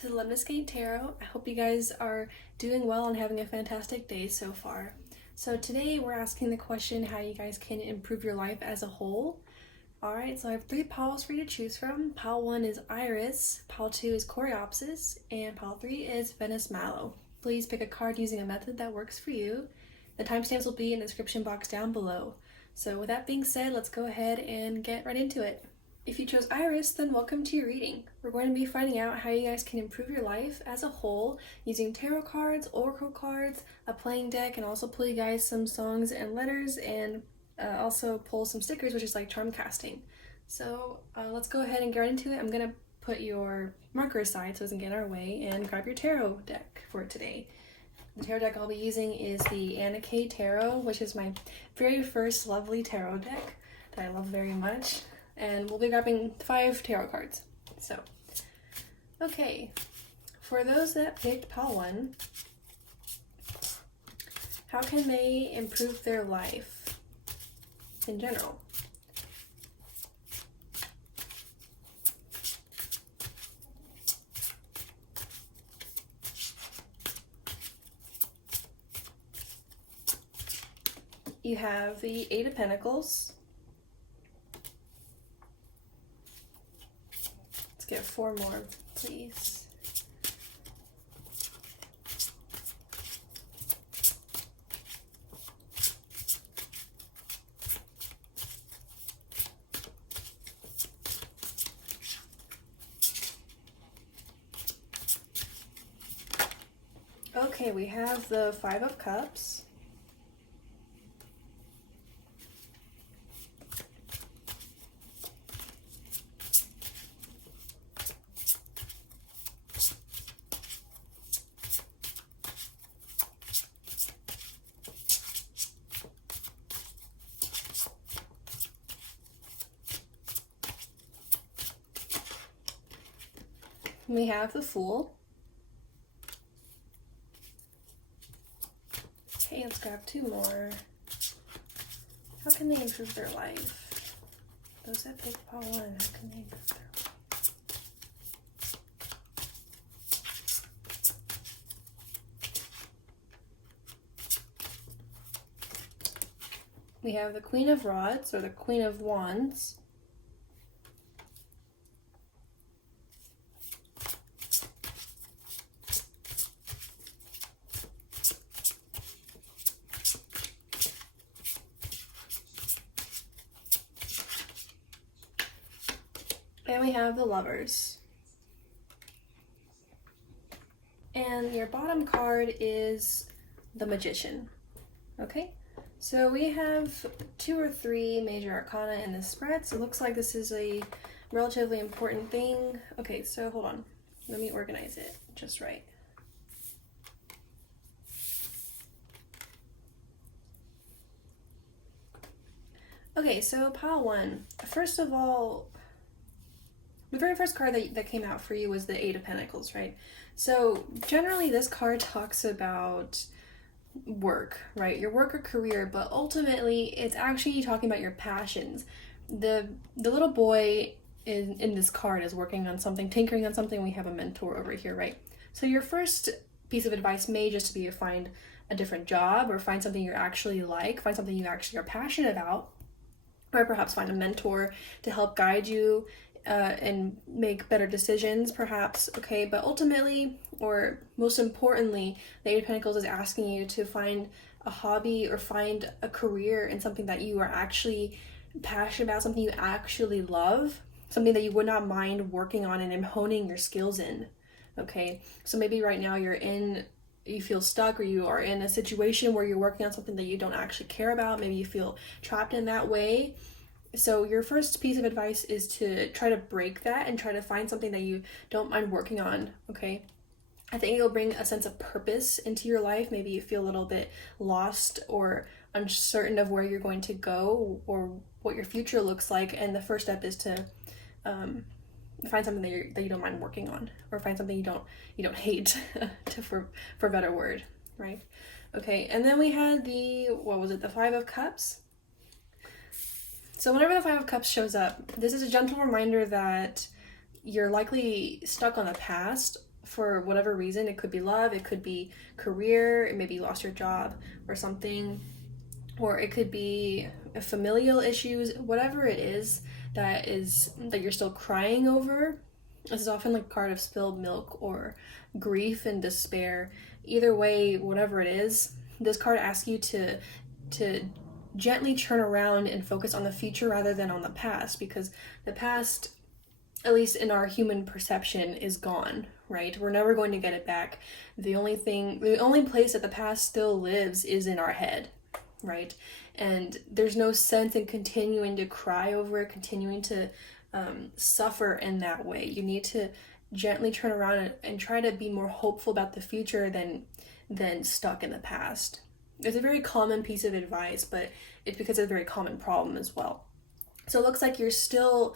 to the Lemniscate Tarot. I hope you guys are doing well and having a fantastic day so far. So today we're asking the question how you guys can improve your life as a whole. Alright, so I have 3 piles for you to choose from. Pile 1 is Iris, pile 2 is Coreopsis, and pile 3 is Venice Mallow. Please pick a card using a method that works for you. The timestamps will be in the description box down below. So with that being said, let's go ahead and get right into it. If you chose Iris, then welcome to your reading. We're going to be finding out how you guys can improve your life as a whole using tarot cards, oracle cards, a playing deck, and also pull you guys some songs and letters, and also pull some stickers, which is like charm casting. So let's go ahead and get right into it. I'm going to put your marker aside so it doesn't get in our way, and grab your tarot deck for today. The tarot deck I'll be using is the Anna K Tarot, which is my very first lovely tarot deck that I love very much. And we'll be grabbing 5 tarot cards. So, okay, for those that picked pile 1, how can they improve their life in general? You have the 8 of Pentacles. Get 4 more, please. Okay, we have the 5 of Cups. We have the Fool. Okay, let's grab 2 more. How can they improve their life? Those that picked pile 1, how can they improve their life? We have the Queen of Rods, or the Queen of Wands. And we have the Lovers. And your bottom card is the Magician. Okay, so we have 2 or 3 major arcana in this spread, so it looks like this is a relatively important thing. Okay, so hold on. Let me organize it just right. Okay, so pile 1. First of all, the very first card that came out for you was the 8 of Pentacles, right? So generally this card talks about work, right? Your work or career, but ultimately it's actually talking about your passions. The little boy in this card is working on something, tinkering on something. We have a mentor over here, right? So your first piece of advice may just be to find a different job, or find something you actually like, find something you actually are passionate about, or perhaps find a mentor to help guide you and make better decisions, perhaps. Okay, but ultimately, or most importantly, the 8 of Pentacles is asking you to find a hobby or find a career in something that you are actually passionate about, something you actually love, something that you would not mind working on and honing your skills in. Okay, so maybe right now you feel stuck, or you are in a situation where you're working on something that you don't actually care about. Maybe you feel trapped in that way. So your first piece of advice is to try to break that and try to find something that you don't mind working on, okay? I think it'll bring a sense of purpose into your life. Maybe you feel a little bit lost or uncertain of where you're going to go or what your future looks like, and the first step is to find something that you don't mind working on, or find something you don't hate, for a better word, right? Okay, and then we had the 5 of Cups. So whenever the Five of Cups shows up, this is a gentle reminder that you're likely stuck on the past for whatever reason. It could be love, it could be career, maybe you lost your job or something, or it could be familial issues, whatever it is that you're still crying over. This is often like a card of spilled milk or grief and despair. Either way, whatever it is, this card asks you to gently turn around and focus on the future rather than on the past, because the past, at least in our human perception, is gone, right? We're never going to get it back. The only place that the past still lives is in our head, right? And there's no sense in continuing to cry over it, continuing to suffer in that way. You need to gently turn around and try to be more hopeful about the future than stuck in the past. It's a very common piece of advice, but it's because it's a very common problem as well. So it looks like you're still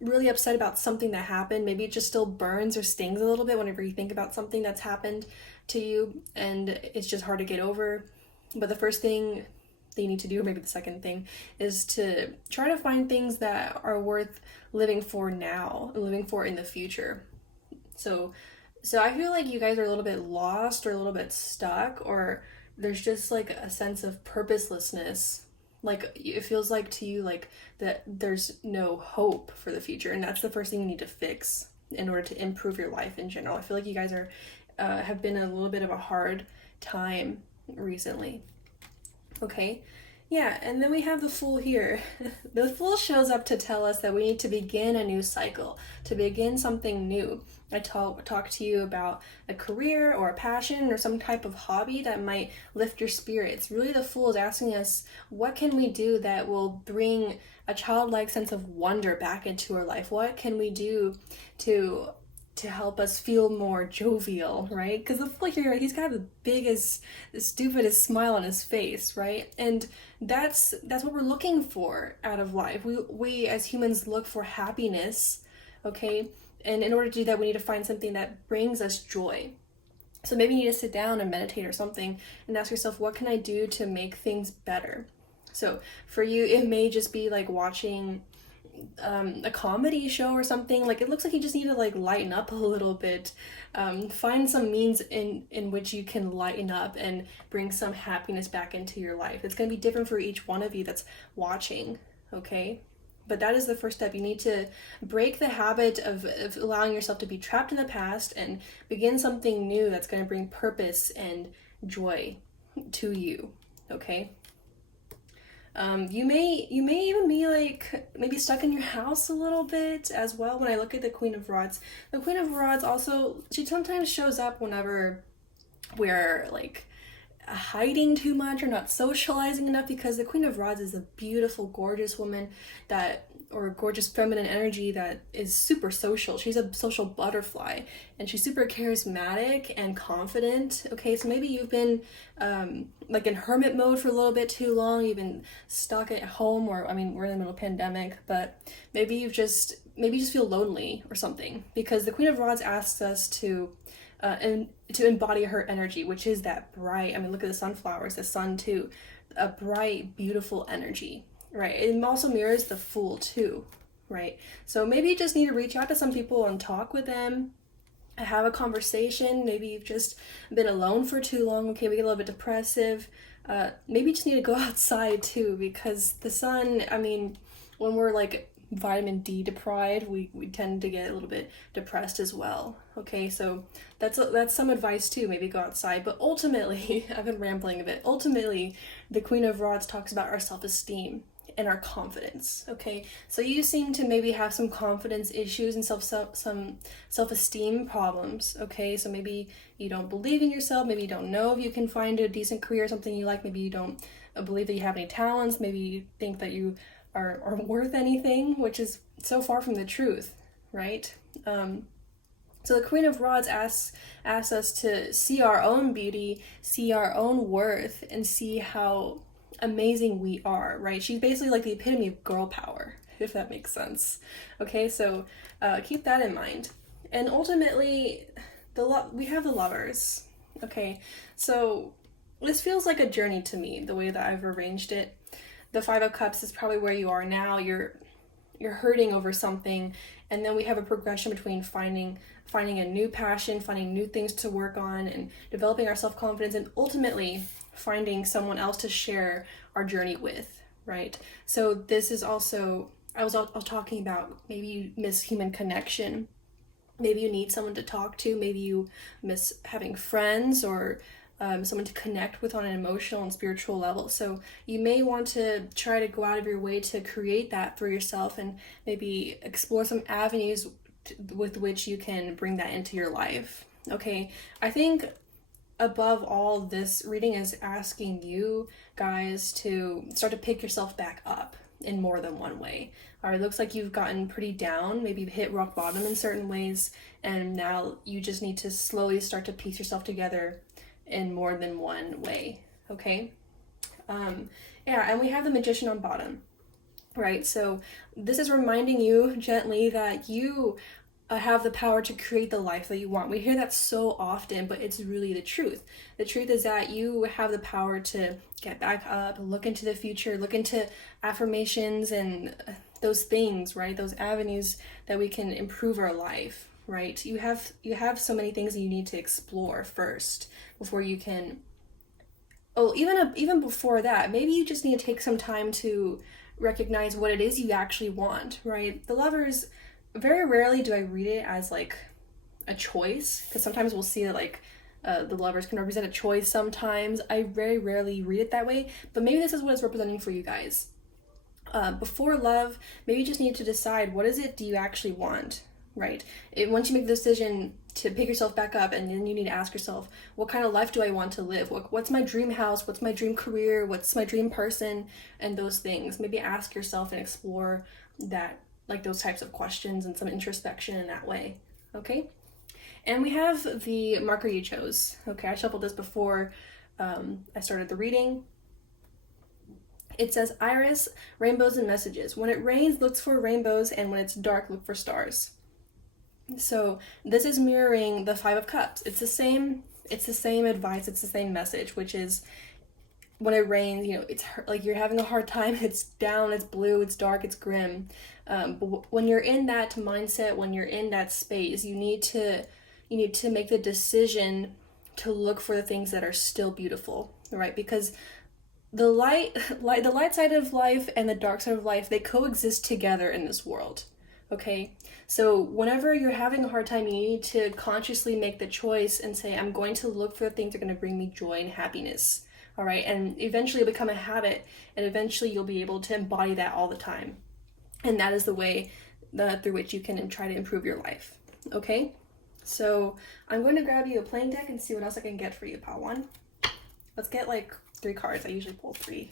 really upset about something that happened. Maybe it just still burns or stings a little bit whenever you think about something that's happened to you, and it's just hard to get over. But the first thing that you need to do, or maybe the second thing, is to try to find things that are worth living for now and living for in the future. So I feel like you guys are a little bit lost or a little bit stuck, or there's just like a sense of purposelessness. Like it feels like to you like that there's no hope for the future, and that's the first thing you need to fix in order to improve your life in general. I feel like you guys are have been in a little bit of a hard time recently. Okay, yeah, and then we have the Fool here. The Fool shows up to tell us that we need to begin a new cycle, to begin something new. I talk to you about a career or a passion or some type of hobby that might lift your spirits. Really, the Fool is asking us, what can we do that will bring a childlike sense of wonder back into our life? What can we do to help us feel more jovial, right? Because the Fool here, he's got the biggest, the stupidest smile on his face, right? And that's what we're looking for out of life. We as humans look for happiness, okay? And in order to do that, we need to find something that brings us joy. So maybe you need to sit down and meditate or something and ask yourself, what can I do to make things better? So for you, it may just be like watching a comedy show or something. Like it looks like you just need to like lighten up a little bit. Find some means in which you can lighten up and bring some happiness back into your life. It's going to be different for each one of you that's watching, okay? But that is the first step. You need to break the habit of allowing yourself to be trapped in the past and begin something new that's going to bring purpose and joy to you, okay? You may even be like maybe stuck in your house a little bit as well. When I look at the Queen of Rods also, she sometimes shows up whenever we're like hiding too much or not socializing enough, because the Queen of Rods is a beautiful, gorgeous woman or gorgeous feminine energy that is super social. She's a social butterfly and she's super charismatic and confident. Okay, so maybe you've been like in hermit mode for a little bit too long. You've been stuck at home, or I mean, we're in the middle of pandemic, but maybe you just feel lonely or something, because the Queen of Rods asks us to embody her energy, which is that bright, I mean, look at the sunflowers, the sun too, a bright, beautiful energy, right? It also mirrors the Fool too, right? So maybe you just need to reach out to some people and talk with them, have a conversation. Maybe you've just been alone for too long. Okay, we get a little bit depressive. Maybe you just need to go outside too, because the sun, I mean, when we're like vitamin D deprived, we tend to get a little bit depressed as well. Okay, so that's some advice too. Maybe go outside. But ultimately, I've been rambling a bit. Ultimately, the Queen of Rods talks about our self-esteem and our confidence. Okay, so you seem to maybe have some confidence issues and some self-esteem problems. Okay, so maybe you don't believe in yourself. Maybe you don't know if you can find a decent career, something you like. Maybe you don't believe that you have any talents. Maybe you think that you are worth anything, which is so far from the truth, right? So the Queen of Rods asks us to see our own beauty, see our own worth, and see how amazing we are, right? She's basically like the epitome of girl power, if that makes sense. Okay, so keep that in mind. And ultimately, we have the Lovers. Okay, so this feels like a journey to me, the way that I've arranged it. The Five of Cups is probably where you are now. You're you're hurting over something, and then we have a progression between finding a new passion, finding new things to work on, and developing our self-confidence, and ultimately finding someone else to share our journey with, right? So this is also, I was talking about, maybe you miss human connection. Maybe you need someone to talk to. Maybe you miss having friends, or someone to connect with on an emotional and spiritual level. So you may want to try to go out of your way to create that for yourself, and maybe explore some avenues with which you can bring that into your life. Okay, I think above all, this reading is asking you guys to start to pick yourself back up in more than one way. All right, looks like you've gotten pretty down, maybe you've hit rock bottom in certain ways, and now you just need to slowly start to piece yourself together in more than one way. Okay, yeah, and we have the Magician on bottom, right? So this is reminding you gently that you have the power to create the life that you want. We hear that so often, but it's really the truth. The truth is that you have the power to get back up, look into the future, look into affirmations and those things, right? Those avenues that we can improve our life, right? You have so many things that you need to explore first before you can. Oh, even before that, maybe you just need to take some time to recognize what it is you actually want, right? The Lovers, very rarely do I read it as like a choice, because sometimes we'll see that like the Lovers can represent a choice sometimes. I very rarely read it that way, but maybe this is what it's representing for you guys. Before love, maybe you just need to decide, what is it do you actually want, right? Once you make the decision to pick yourself back up, and then you need to ask yourself, what kind of life do I want to live? What's my dream house? What's my dream career? What's my dream person? And those things. Maybe ask yourself and explore that, like those types of questions, and some introspection in that way. Okay, and we have the marker you chose. Okay, I shuffled this before I started the reading. It says, Iris, rainbows and messages. When it rains, look for rainbows, and when it's dark, look for stars. So this is mirroring the Five of Cups. It's the same advice, it's the same message, which is, when it rains, it's like you're having a hard time, it's down, it's blue, it's dark, it's grim. But when you're in that mindset, when you're in that space, you need to make the decision to look for the things that are still beautiful, right? Because the light side of life and the dark side of life, they coexist together in this world. Okay, so whenever you're having a hard time, you need to consciously make the choice and say, I'm going to look for the things that are going to bring me joy and happiness. All right, and eventually it'll become a habit, and eventually you'll be able to embody that all the time. And that is the way through which you can try to improve your life. Okay, so I'm going to grab you a playing deck and see what else I can get for you, pile one. Let's get like 3 cards. I usually pull 3.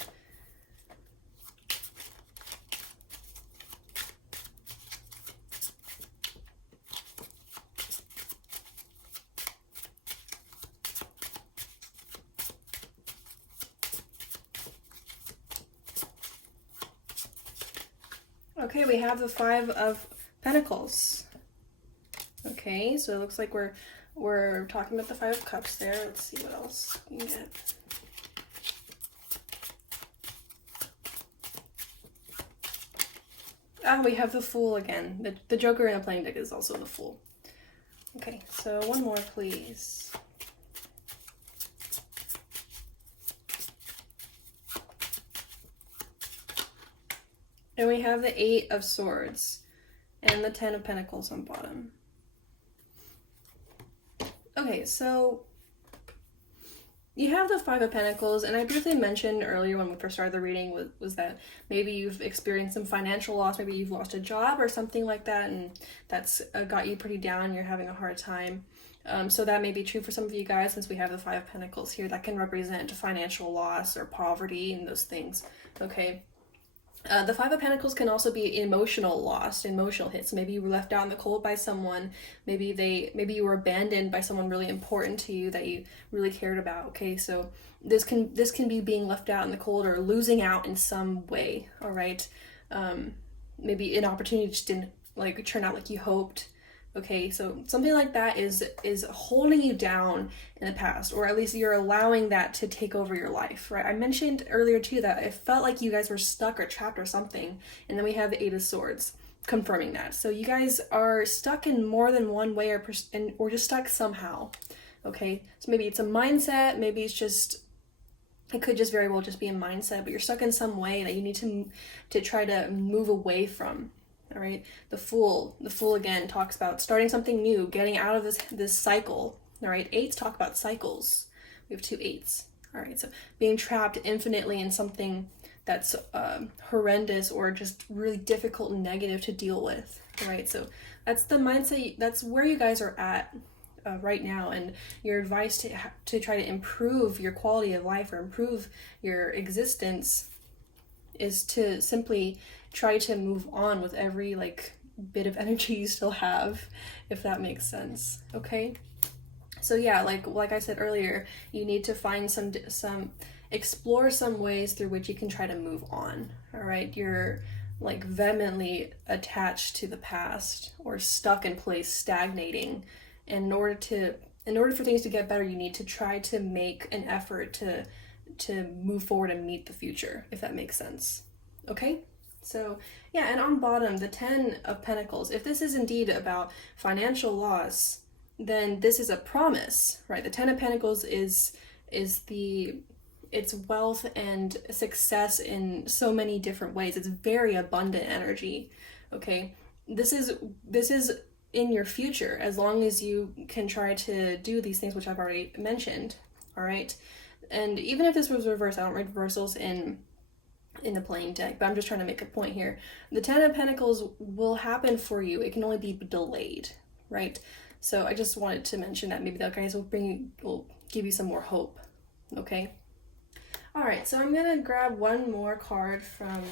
Okay, we have the Five of Pentacles. Okay, so it looks like we're talking about the Five of Cups there. Let's see what else we can get. Ah, we have the Fool again. The Joker in a playing deck is also the Fool. Okay, so one more, please. And we have the Eight of Swords and the Ten of Pentacles on bottom. Okay, so you have the Five of Pentacles, and I briefly mentioned earlier when we first started the reading was that maybe you've experienced some financial loss, maybe you've lost a job or something like that, and that's got you pretty down, you're having a hard time. So that may be true for some of you guys, since we have the Five of Pentacles here. That can represent financial loss or poverty and those things, okay? The Five of Pentacles can also be emotional loss, emotional hits. Maybe you were left out in the cold by someone. Maybe you were abandoned by someone really important to you that you really cared about. Okay, so this can be being left out in the cold or losing out in some way. All right, maybe an opportunity just didn't like turn out like you hoped. Okay, so something like that is holding you down in the past, or at least you're allowing that to take over your life, right? I mentioned earlier too that it felt like you guys were stuck or trapped or something, and then we have the Eight of Swords confirming that. So you guys are stuck in more than one way, or just stuck somehow. Okay, so maybe it's a mindset, maybe it's just, it could just very well just be a mindset, but you're stuck in some way that you need to try to move away from. All right, the Fool again talks about starting something new, getting out of this cycle. All right, eights talk about cycles. We have two eights. All right, so being trapped infinitely in something that's horrendous or just really difficult and negative to deal with. All right, so that's the mindset. That's where you guys are at right now, and your advice to try to improve your quality of life or improve your existence is to simply try to move on with every like bit of energy you still have, if that makes sense. Okay, so yeah, like I said earlier, you need to find some explore some ways through which you can try to move on. All right, you're like vehemently attached to the past or stuck in place, stagnating. And in order for things to get better, you need to try to make an effort to move forward and meet the future, if that makes sense. Okay, so yeah, and on bottom, the 10 of Pentacles, if this is indeed about financial loss, then this is a promise, right? The 10 of Pentacles is it's wealth and success in so many different ways. It's very abundant energy. Okay, this is in your future, as long as you can try to do these things, which I've already mentioned. All right, and even if this was reversed, I don't read reversals in the playing deck, but I'm just trying to make a point here. The 10 of Pentacles will happen for you. It can only be delayed, right? So I just wanted to mention that maybe that guys will give you some more hope. Okay, all right, so I'm gonna grab one more card from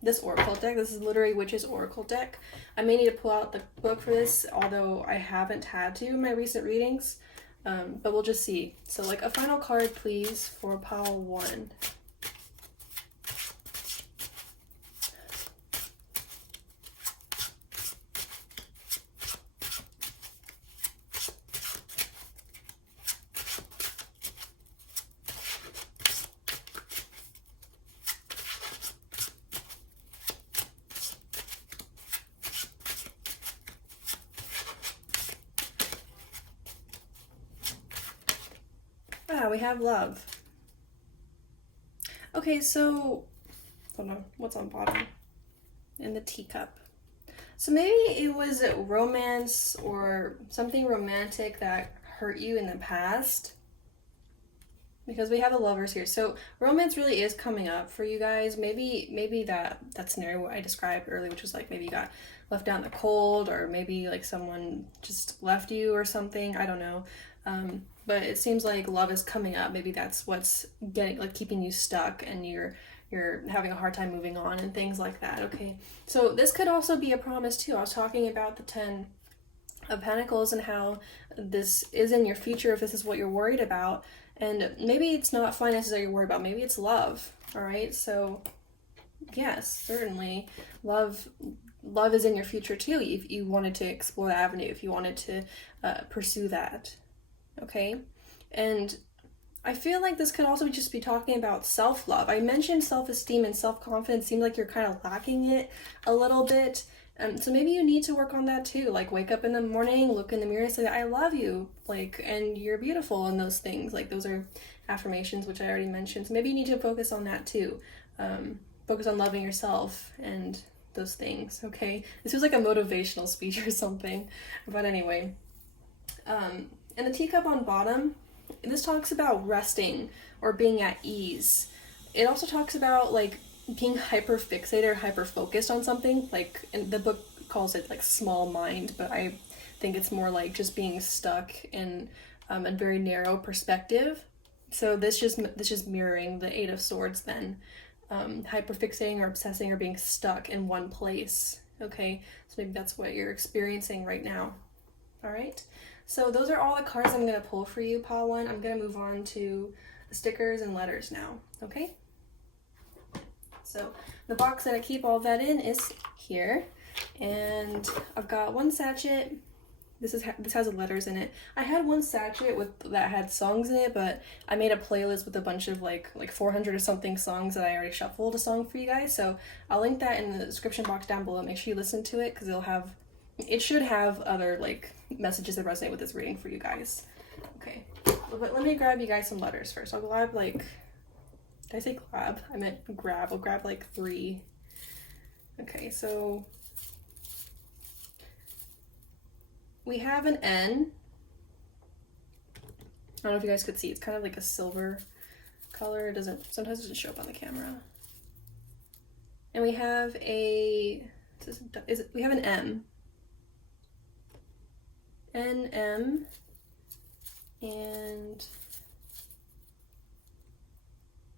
this oracle deck. This is Literary Witch's oracle deck. I may need to pull out the book for this, although I haven't had to in my recent readings, but we'll just see. So like a final card, please, for pile 1. We have love. Okay, so hold on, what's on bottom? In the teacup. So maybe it was a romance or something romantic that hurt you in the past, because we have the Lovers here. So romance really is coming up for you guys. Maybe that scenario I described earlier, which was like maybe you got left out in the cold, or maybe like someone just left you or something. I don't know. But it seems like love is coming up. Maybe that's what's keeping you stuck, and you're having a hard time moving on and things like that. Okay, so this could also be a promise too. I was talking about the 10 of Pentacles and how this is in your future if this is what you're worried about, and maybe it's not finances that you're worried about. Maybe it's love. All right, so yes, certainly love is in your future too, if you wanted to explore the avenue, if you wanted to pursue that. Okay, and I feel like this could also just be talking about self-love. I mentioned self-esteem and self-confidence. Seems like you're kind of lacking it a little bit. So maybe you need to work on that too. Like wake up in the morning, look in the mirror, say, I love you, like, and you're beautiful, and those things. Like those are affirmations, which I already mentioned. So maybe you need to focus on that too. Focus on loving yourself and those things, okay? This was like a motivational speech or something. But anyway, and the teacup on bottom, this talks about resting or being at ease. It also talks about like being hyper fixated or hyper focused on something. Like, and the book calls it like small mind, but I think it's more like just being stuck in a very narrow perspective. So this just mirroring the Eight of Swords then. Hyper fixating or obsessing or being stuck in one place. Okay, so maybe that's what you're experiencing right now. All right. So those are all the cards I'm going to pull for you, pile 1. I'm going to move on to the stickers and letters now, okay? So the box that I keep all that in is here, and I've got one sachet, This has the letters in it. I had one sachet that had songs in it, but I made a playlist with a bunch of like 400 or something songs that I already shuffled a song for you guys. So I'll link that in the description box down below. Make sure you listen to it because it should have other like messages that resonate with this reading for you guys. Okay, but let me grab you guys some letters first. I'll grab like, did I say grab? I meant grab. I'll grab like 3. Okay, so we have an N. I don't know if you guys could see. It's kind of like a silver color. Sometimes it doesn't show up on the camera. And we have we have an M. N, M, and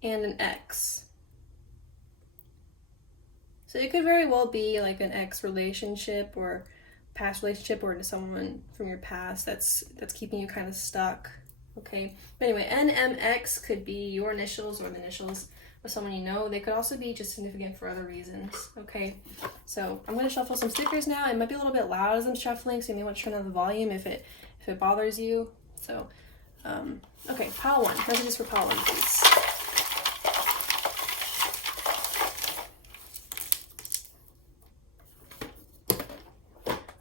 an X. So it could very well be like an ex relationship or past relationship, or to someone from your past that's keeping you kind of stuck. Okay, but anyway, NMX could be your initials or the initials of someone you know. They could also be just significant for other reasons. Okay, so I'm going to shuffle some stickers now. It might be a little bit loud as I'm shuffling, so you may want to turn down the volume if it bothers you. So okay, pile 1. Messages for pile 1, please.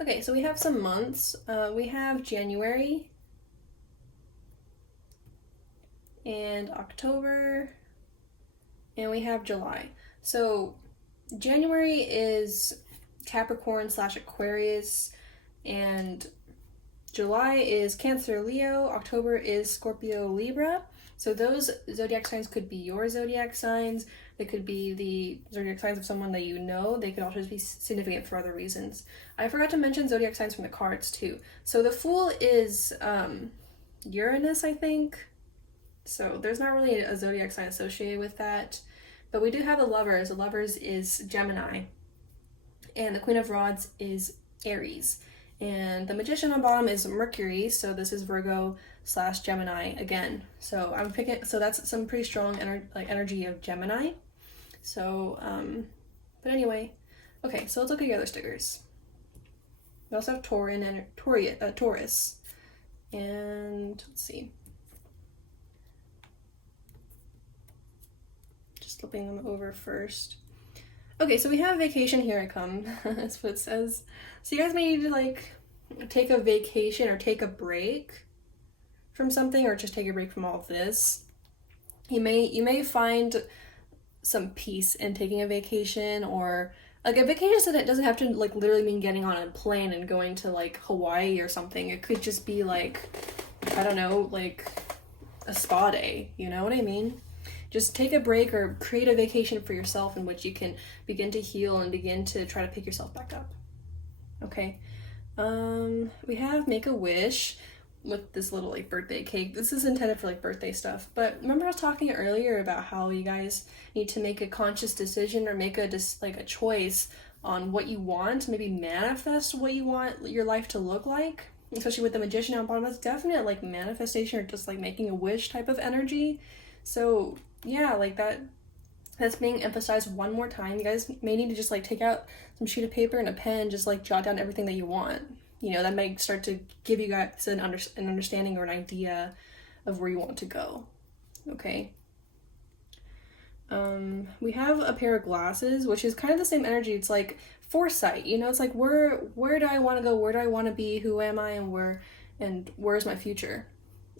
Okay, so we have some months. We have January and October, and we have July. So January is Capricorn / Aquarius, and July is Cancer, Leo. October is Scorpio, Libra. So those zodiac signs could be your zodiac signs. They could be the zodiac signs of someone that you know. They could also be significant for other reasons. I forgot to mention zodiac signs from the cards too. So the Fool is Uranus, I think. So there's not really a zodiac sign associated with that. But we do have the Lovers. The Lovers is Gemini. And the Queen of Rods is Aries. And the Magician on bottom is Mercury. So this is Virgo / Gemini again. So that's some pretty strong energy of Gemini. So, but anyway, okay, so let's look at the other stickers. We also have Taurin and Taurus. And let's see. Just flipping them over first. Okay, so we have vacation, here I come. That's what it says. So you guys may need to like take a vacation or take a break from something, or just take a break from all of this. You may find some peace in taking a vacation, or like a vacation that doesn't have to like literally mean getting on a plane and going to like Hawaii or something. It could just be like, I don't know, like a spa day, you know what I mean? Just take a break or create a vacation for yourself in which you can begin to heal and begin to try to pick yourself back up. Okay. We have Make a Wish with this little like birthday cake. This is intended for like birthday stuff. But remember I was talking earlier about how you guys need to make a conscious decision or make a choice on what you want, maybe manifest what you want your life to look like. Especially with the Magician on bottom, that's definite like manifestation or just like making a wish type of energy. So yeah, like that's being emphasized one more time. You guys may need to just like take out some sheet of paper and a pen, just like jot down everything that you want. You know, that may start to give you guys an understanding or an idea of where you want to go. Okay. We have a pair of glasses, which is kind of the same energy. It's like foresight, you know, it's like where do I want to go? Where do I want to be? Who am I? And where's my future?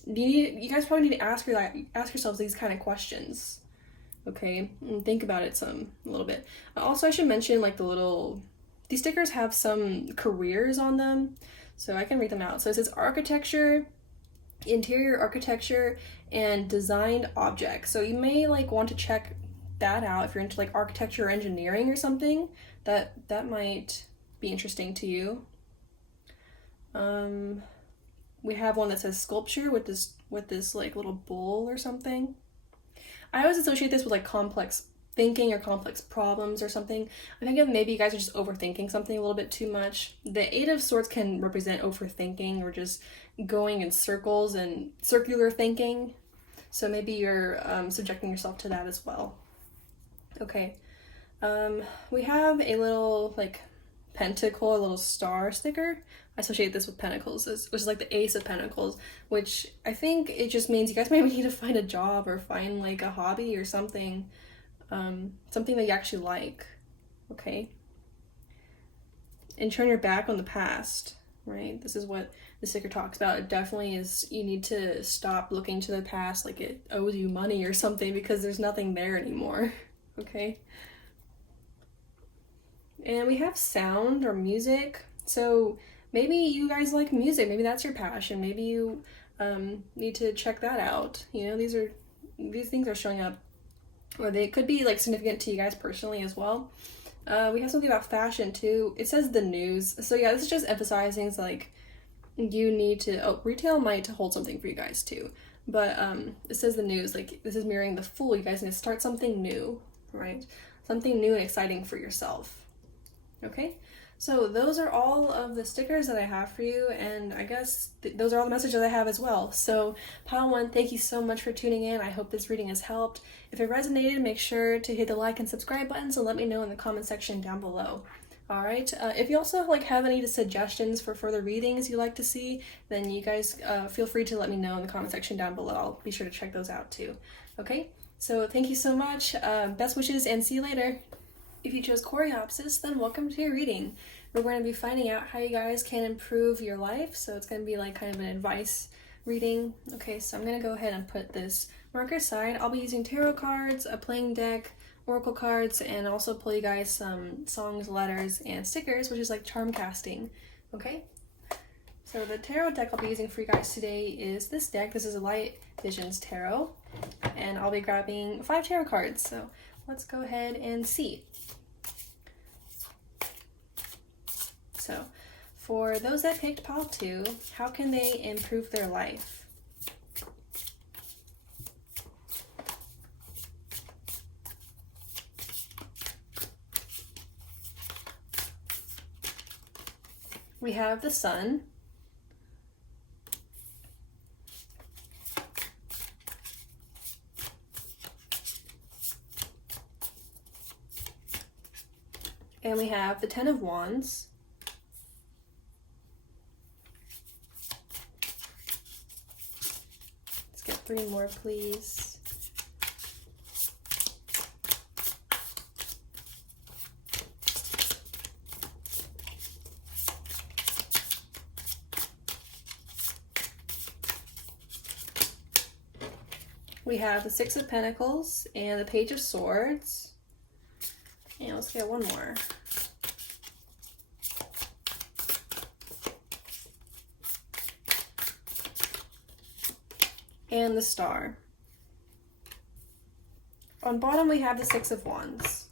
You guys probably need to ask yourselves these kind of questions. Okay, and think about it a little bit. Also, I should mention like these stickers have some careers on them, so I can read them out. So it says architecture, interior architecture, and designed objects. So you may like want to check that out if you're into like architecture or engineering or something. That might be interesting to you. We have one that says sculpture with this like little bull or something. I always associate this with like complex thinking or complex problems or something. I think maybe you guys are just overthinking something a little bit too much. The 8 of Swords can represent overthinking or just going in circles and circular thinking. So maybe you're subjecting yourself to that as well. Okay. We have a little like pentacle, a little star sticker. associate this with Pentacles, which is like the Ace of Pentacles, which I think it just means you guys maybe need to find a job or find like a hobby or something, something that you actually like, okay? And turn your back on the past, right? This is what the sticker talks about. It definitely is, you need to stop looking to the past like it owes you money or something, because there's nothing there anymore, okay? And we have sound or music. So maybe you guys like music. Maybe that's your passion. Maybe you need to check that out. You know, these things are showing up, or they could be like significant to you guys personally as well. We have something about fashion too. It says the news. So yeah, this is just emphasizing like you need to, retail might hold something for you guys too. But it says the news, like this is mirroring the Fool. You guys need to start something new, right? Something new and exciting for yourself. Okay, so those are all of the stickers that I have for you, and I guess those are all the messages I have as well. So pile one, thank you so much for tuning in. I hope this reading has helped. If it resonated, make sure to hit the like and subscribe buttons and let me know in the comment section down below. All right, if you also like have any suggestions for further readings you'd like to see, then you guys feel free to let me know in the comment section down below. I'll be sure to check those out too. Okay, so thank you so much. Best wishes and see you later. If you chose coreopsis, then welcome to your reading. We're going to be finding out how you guys can improve your life, so it's going to be like kind of an advice reading. Okay, so I'm going to go ahead and put this marker aside. I'll be using tarot cards, a playing deck, oracle cards, and also pull you guys some songs, letters, and stickers, which is like charm casting. Okay, so the tarot deck I'll be using for you guys today is this deck. This is a Light Visions Tarot, and I'll be grabbing 5 tarot cards. So let's go ahead and see. So for those that picked pile 2, how can they improve their life? We have the Sun. And we have the Ten of Wands. Let's get 3 more, please. We have the Six of Pentacles and the Page of Swords. And let's get 1 more. And the Star. On bottom we have the Six of Wands.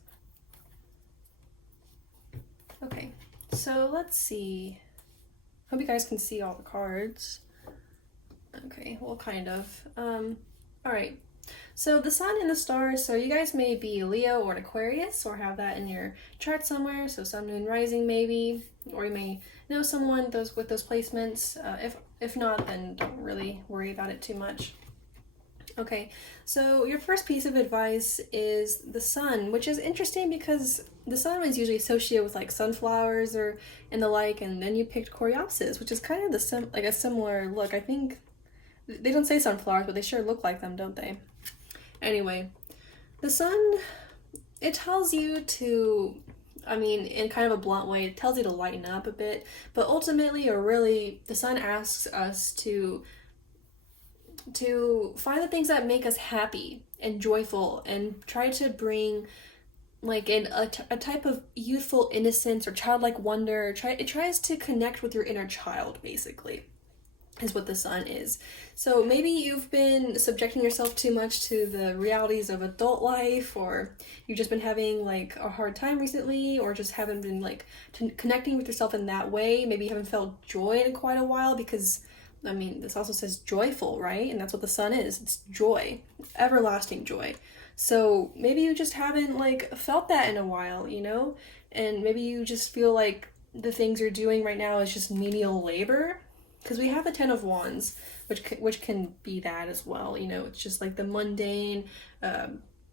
Okay, so let's see. Hope you guys can see all the cards. Okay, well, kind of. Alright, so the Sun and the Stars, so you guys may be Leo or an Aquarius, or have that in your chart somewhere, so Sun, Moon, Rising maybe, or you may know someone with those placements. If not, then don't really worry about it too much. Okay, so your first piece of advice is the Sun, which is interesting because the Sun is usually associated with like sunflowers or and the like, and then you picked coreopsis, which is kind of a similar look. I think they don't say sunflowers, but they sure look like them, don't they? Anyway, the Sun, it tells you to, I mean, in kind of a blunt way, it tells you to lighten up a bit, but ultimately, or really, the Sun asks us to find the things that make us happy and joyful, and try to bring like a type of youthful innocence or childlike wonder. It tries to connect with your inner child, basically, is what the Sun is. So maybe you've been subjecting yourself too much to the realities of adult life, or you've just been having like a hard time recently, or just haven't been like connecting with yourself in that way. Maybe you haven't felt joy in quite a while, because I mean, this also says joyful, right? And that's what the Sun is. It's joy, everlasting joy. So maybe you just haven't like felt that in a while, you know? And maybe you just feel like the things you're doing right now is just menial labor. Because we have the Ten of Wands, which can be that as well. You know, it's just like the mundane,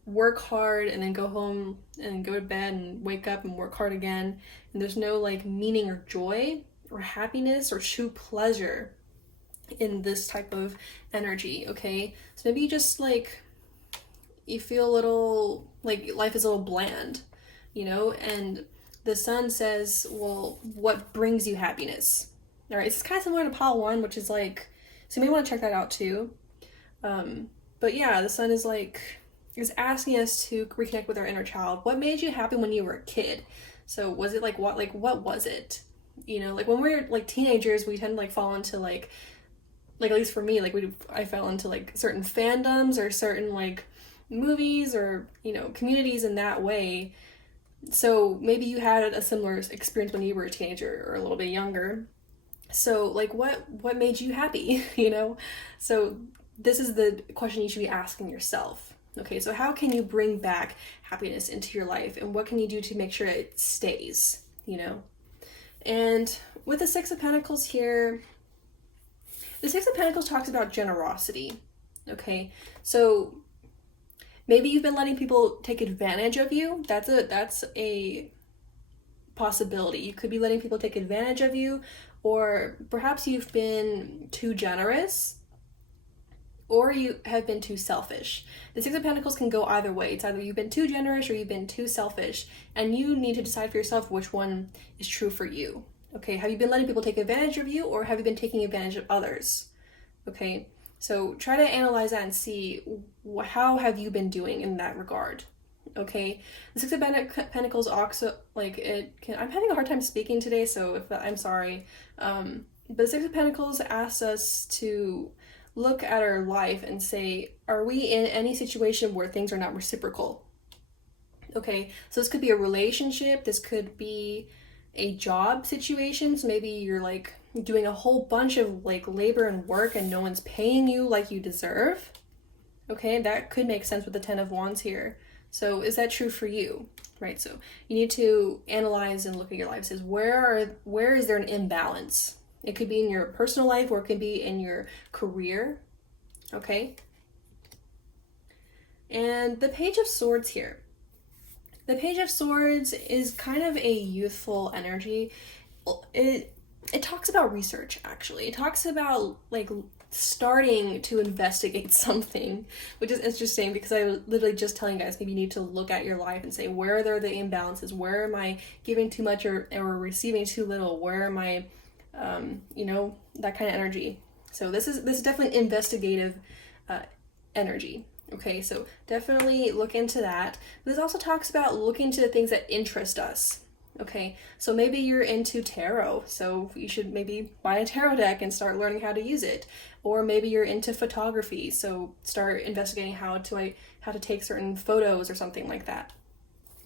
work hard and then go home and go to bed and wake up and work hard again. And there's no like meaning or joy. or happiness or true pleasure in this type of energy, okay? So maybe you just like, you feel a little like life is a little bland, you know? And the sun says, well, what brings you happiness? All right, it's kind of similar to pile one, which is like, so you may want to check that out too. But yeah, the sun is like, is asking us to reconnect with our inner child. What made you happy when you were a kid? So was it like what was it? You know, like when we're like teenagers, we tend to like fall into like at least for me, like I fell into like certain fandoms or certain like movies or, you know, communities in that way. So maybe you had a similar experience when you were a teenager or a little bit younger. So like what made you happy, you know? So this is the question you should be asking yourself. Okay, so how can you bring back happiness into your life, and what can you do to make sure it stays, you know? And with the Six of Pentacles here, the Six of Pentacles talks about generosity. Okay, so maybe you've been letting people take advantage of you. That's a possibility. You could be letting people take advantage of you, or perhaps you've been too generous, or you have been too selfish. The Six of Pentacles can go either way. It's either you've been too generous or you've been too selfish, and you need to decide for yourself which one is true for you. Okay, have you been letting people take advantage of you, or have you been taking advantage of others? Okay, so try to analyze that and see how have you been doing in that regard. Okay, the Six of Pentacles also, like, I'm having a hard time speaking today, so I'm sorry. But the Six of Pentacles asks us to look at our life and say, are we in any situation where things are not reciprocal? Okay, so this could be a relationship, this could be a job situation. So maybe you're like doing a whole bunch of like labor and work and no one's paying you like you deserve. Okay, that could make sense with the Ten of Wands here. So is that true for you? Right, so you need to analyze and look at your life. It says, where is there an imbalance? It could be in your personal life, or it could be in your career. Okay, and the Page of Swords here. The Page of Swords is kind of a youthful energy. It talks about research, actually. It talks about like starting to investigate something, which is interesting because I was literally just telling you guys, maybe you need to look at your life and say, where are the imbalances? Where am I giving too much or receiving too little? Where am I, you know, that kind of energy. So this is definitely investigative energy. Okay, so definitely look into that. This also talks about looking to the things that interest us. Okay, so maybe you're into tarot, so you should maybe buy a tarot deck and start learning how to use it. Or maybe you're into photography, so start investigating how to take certain photos or something like that.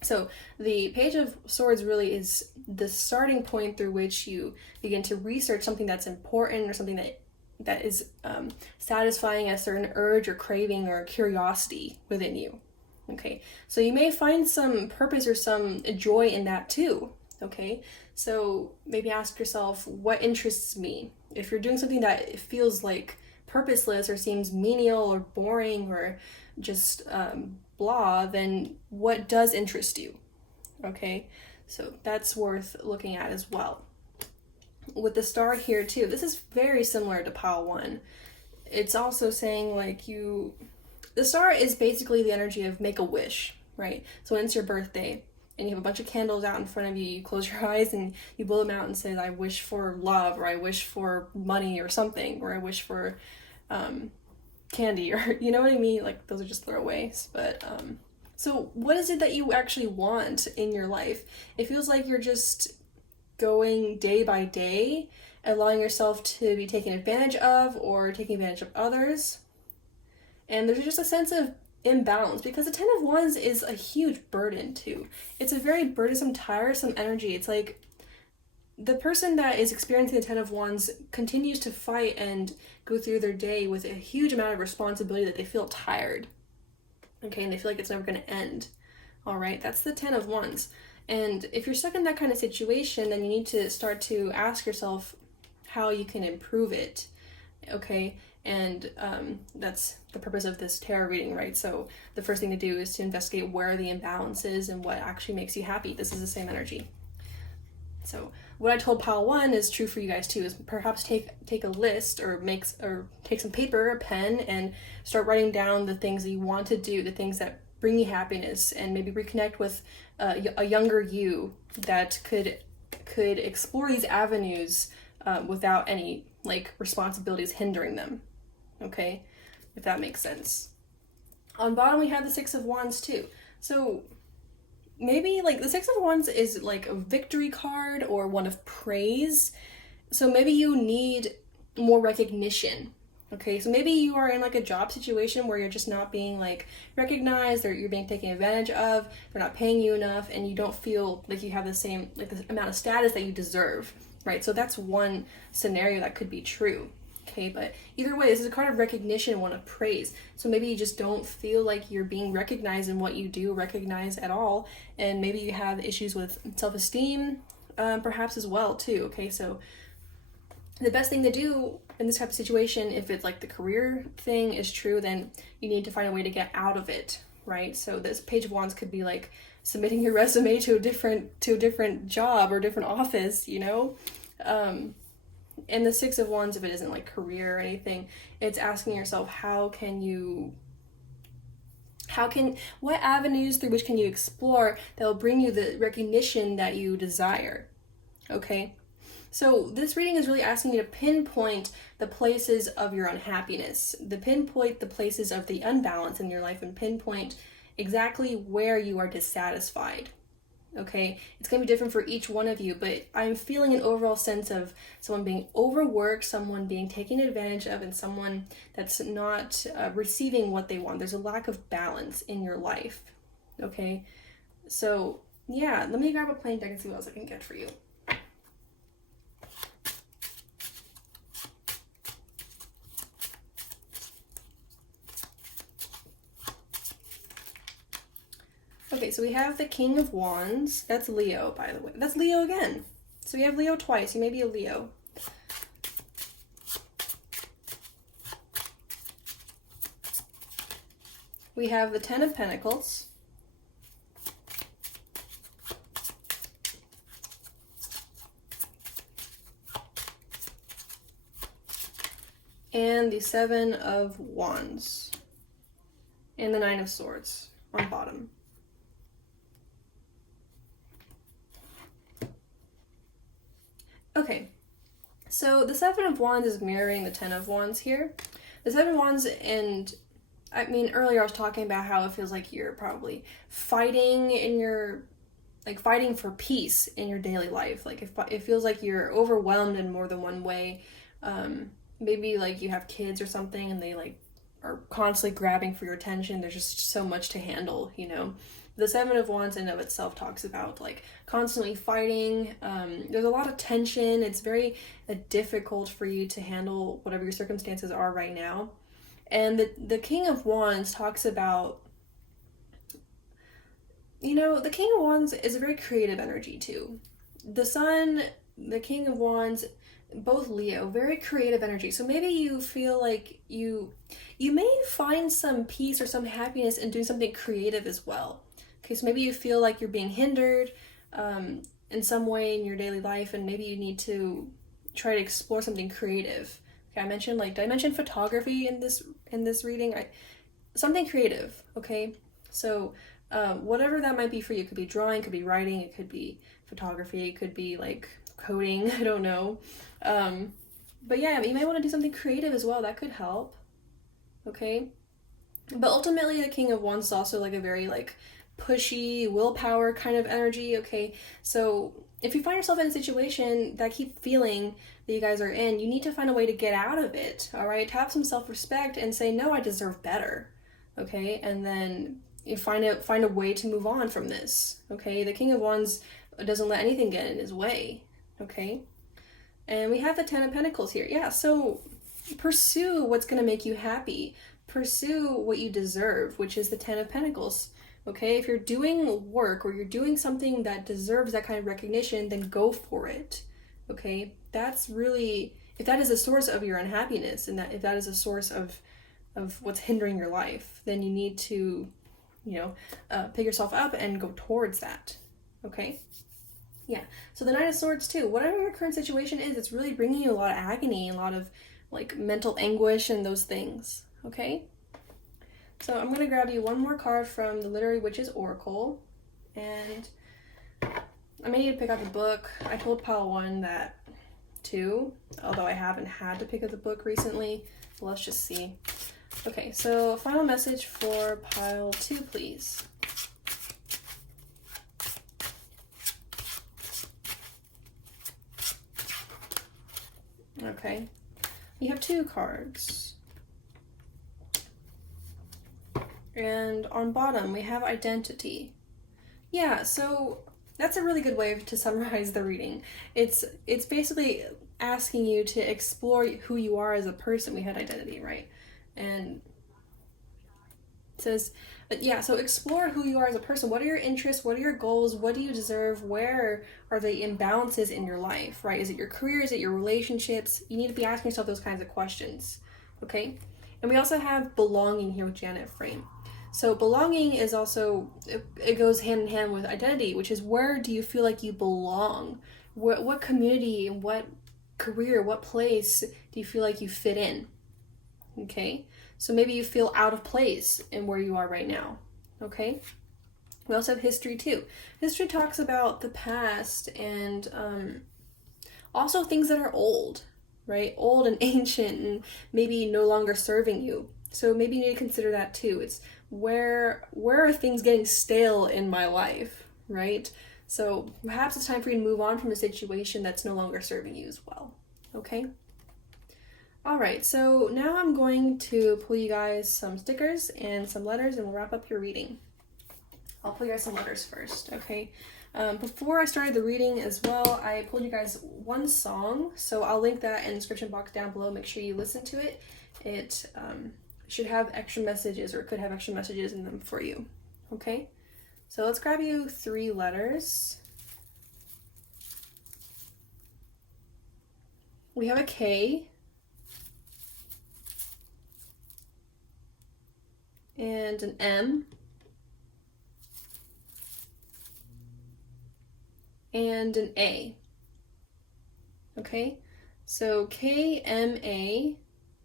So the Page of Swords really is the starting point through which you begin to research something that's important or something that is satisfying a certain urge or craving or curiosity within you. Okay, so you may find some purpose or some joy in that too. Okay, so maybe ask yourself, what interests me? If you're doing something that feels like purposeless or seems menial or boring or just blah, then what does interest you? Okay, so that's worth looking at as well. With the Star here too, this is very similar to pile one. It's also saying like the Star is basically the energy of make a wish, right? So when it's your birthday and you have a bunch of candles out in front of you, you close your eyes and you blow them out and say, I wish for love, or I wish for money or something, or I wish for candy, or you know what I mean? Like those are just throwaways. But so what is it that you actually want in your life? It feels like you're just going day by day, allowing yourself to be taken advantage of or taking advantage of others. And there's just a sense of imbalance because the Ten of Wands is a huge burden too. It's a very burdensome, tiresome energy. It's like the person that is experiencing the Ten of Wands continues to fight and go through their day with a huge amount of responsibility that they feel tired. Okay, and they feel like it's never going to end. All right, that's the Ten of Wands. And if you're stuck in that kind of situation, then you need to start to ask yourself how you can improve it, okay? And that's the purpose of this tarot reading, right? So the first thing to do is to investigate where are the imbalances and what actually makes you happy. This is the same energy. So what I told pile 1 is true for you guys too, is perhaps take a list or take some paper, a pen, and start writing down the things that you want to do, the things that bring you happiness, and maybe reconnect with a younger you that could explore these avenues without any like responsibilities hindering them. Okay, if that makes sense. On bottom we have the Six of Wands too. So maybe like the Six of Wands is like a victory card or one of praise. So maybe you need more recognition. Okay, so maybe you are in like a job situation where you're just not being like recognized, or you're being taken advantage of, they're not paying you enough, and you don't feel like you have the same, like the amount of status that you deserve, right? So that's one scenario that could be true. Okay, but either way, this is a card of recognition, one of praise. So maybe you just don't feel like you're being recognized in what you do, recognized at all, and maybe you have issues with self-esteem, perhaps as well too. Okay, so the best thing to do in this type of situation, if it's like the career thing is true, then you need to find a way to get out of it, right? So this Page of Wands could be like submitting your resume to a different job or different office, you know. And the Six of Wands, if it isn't like career or anything, it's asking yourself, what avenues through which can you explore that will bring you the recognition that you desire. Okay, so this reading is really asking you to pinpoint the places of your unhappiness, pinpoint the places of the unbalance in your life, and pinpoint exactly where you are dissatisfied. Okay, it's going to be different for each one of you, but I'm feeling an overall sense of someone being overworked, someone being taken advantage of, and someone that's not receiving what they want. There's a lack of balance in your life. Okay, so yeah, let me grab a plain deck and see what else I can get for you. Okay, so we have the King of Wands. That's Leo, by the way. That's Leo again. So we have Leo twice. You may be a Leo. We have the Ten of Pentacles. And the Seven of Wands. And the Nine of Swords on bottom. Okay, so the Seven of Wands is mirroring the Ten of Wands here. The Seven of Wands, and I mean, earlier I was talking about how it feels like you're probably fighting fighting for peace in your daily life. Like it feels like you're overwhelmed in more than one way. Maybe like you have kids or something and they like are constantly grabbing for your attention. There's just so much to handle, you know. The Seven of Wands in and of itself talks about like constantly fighting. There's a lot of tension. It's very difficult for you to handle whatever your circumstances are right now. And the King of Wands talks about, you know, the King of Wands is a very creative energy too. The Sun, the King of Wands, both Leo, very creative energy. So maybe you feel like you may find some peace or some happiness in doing something creative as well. Okay, so maybe you feel like you're being hindered in some way in your daily life, and maybe you need to try to explore something creative. Okay, did I mention photography in this reading? Something creative, okay? So whatever that might be for you, it could be drawing, it could be writing, it could be photography, it could be like coding, I don't know. But yeah, you might want to do something creative as well. That could help, okay? But ultimately, the King of Wands is also like a very like pushy, willpower kind of energy, okay? So if you find yourself in a situation that keep feeling that you guys are in, you need to find a way to get out of it, all right? Have some self-respect and say, no, I deserve better, okay? And then you find a way to move on from this, okay? The King of Wands doesn't let anything get in his way, okay? And we have the Ten of Pentacles here. Yeah, so pursue what's going to make you happy. Pursue what you deserve, which is the Ten of Pentacles. Okay, if you're doing work or you're doing something that deserves that kind of recognition, then go for it. Okay, that's really, if that is a source of your unhappiness, and that if that is a source of what's hindering your life, then you need to, pick yourself up and go towards that. Okay, Yeah. So the Knight of Swords too. Whatever your current situation is, it's really bringing you a lot of agony, a lot of like mental anguish and those things. Okay? So I'm going to grab you one more card from the Literary Witches Oracle. And I may need to pick out the book. I told pile 1 that too, although I haven't had to pick up the book recently. So let's just see. Okay, so final message for pile 2, please. Okay, you have 2 cards. And on bottom, we have identity. Yeah, so that's a really good way to summarize the reading. It's basically asking you to explore who you are as a person. We had identity, right? And it says, yeah, so explore who you are as a person. What are your interests? What are your goals? What do you deserve? Where are the imbalances in your life, right? Is it your career? Is it your relationships? You need to be asking yourself those kinds of questions, okay? And we also have belonging here with Janet Frame. So belonging is also, it goes hand in hand with identity, which is where do you feel like you belong? What community, what career, what place do you feel like you fit in? Okay, so maybe you feel out of place in where you are right now. Okay, we also have history too. History talks about the past and also things that are old, right? Old and ancient and maybe no longer serving you. So maybe you need to consider that too. It's where are things getting stale in my life, right? So perhaps it's time for you to move on from a situation that's no longer serving you as well, okay? All right, so now I'm going to pull you guys some stickers and some letters and we'll wrap up your reading. I'll pull you guys some letters first, okay? Before I started the reading as well, I pulled you guys one song, so I'll link that in the description box down below. Make sure you listen to it. It should have extra messages, or it could have extra messages in them for you, okay? So let's grab you 3 letters. We have a K, and an M, and an A. Okay, so KMA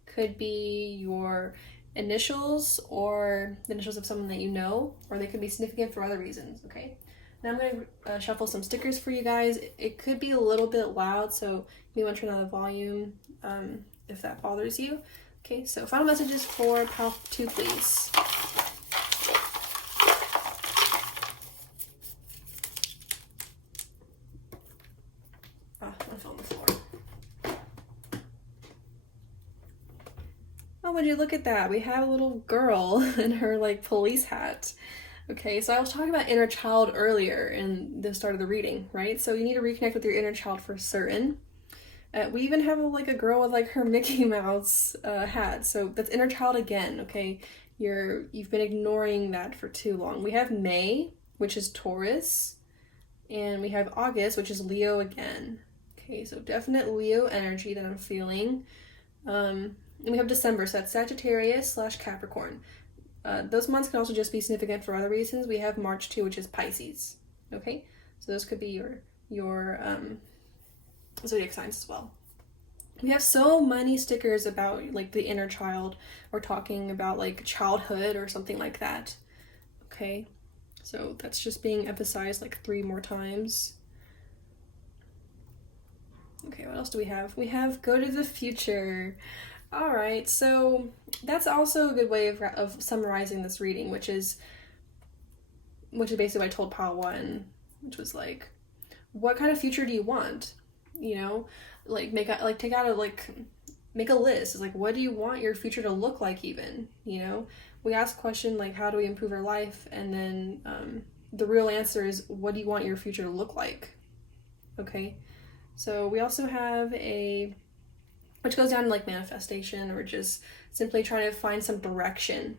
could be your initials or the initials of someone that you know, or they could be significant for other reasons. Okay, now I'm going to shuffle some stickers for you guys. It could be a little bit loud, so you may want to turn down the volume if that bothers you. Okay, so final messages for pile 2, please. I fell on the floor. Oh, would you look at that? We have a little girl in her like police hat. Okay, so I was talking about inner child earlier in the start of the reading, right? So you need to reconnect with your inner child for certain. We even have like a girl with like her Mickey Mouse hat, so that's inner child again. Okay, you've been ignoring that for too long. We have May, which is Taurus, and we have August, which is Leo again. Okay, so definite Leo energy that I'm feeling. And we have December, so that's Sagittarius / Capricorn. Those months can also just be significant for other reasons. We have March too, which is Pisces. Okay, so those could be your zodiac signs as well. We have so many stickers about like the inner child, or talking about like childhood or something like that. Okay, so that's just being emphasized like 3 more times. Okay, what else do we have? We have go to the future. All right, so that's also a good way of summarizing this reading, which is basically what I told pile 1, which was like, what kind of future do you want? You know, like make a list. It's like, what do you want your future to look like? Even, you know, we ask a question like, how do we improve our life? And then the real answer is, what do you want your future to look like? Okay, so we also have which goes down to like manifestation, or just simply trying to find some direction.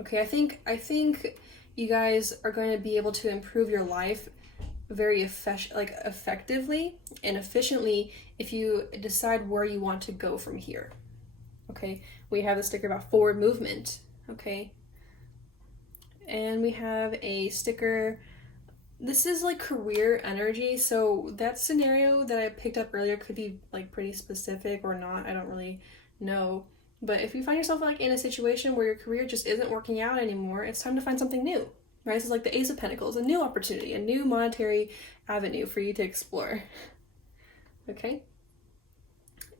Okay, I think you guys are going to be able to improve your life very effectively and efficiently if you decide where you want to go from here. Okay, we have a sticker about forward movement. Okay, and we have a sticker this is like career energy, so that scenario that I picked up earlier could be like pretty specific or not. I don't really know. But if you find yourself like in a situation where your career just isn't working out anymore, it's time to find something new, right? This is like the Ace of Pentacles, a new opportunity, a new monetary avenue for you to explore. Okay?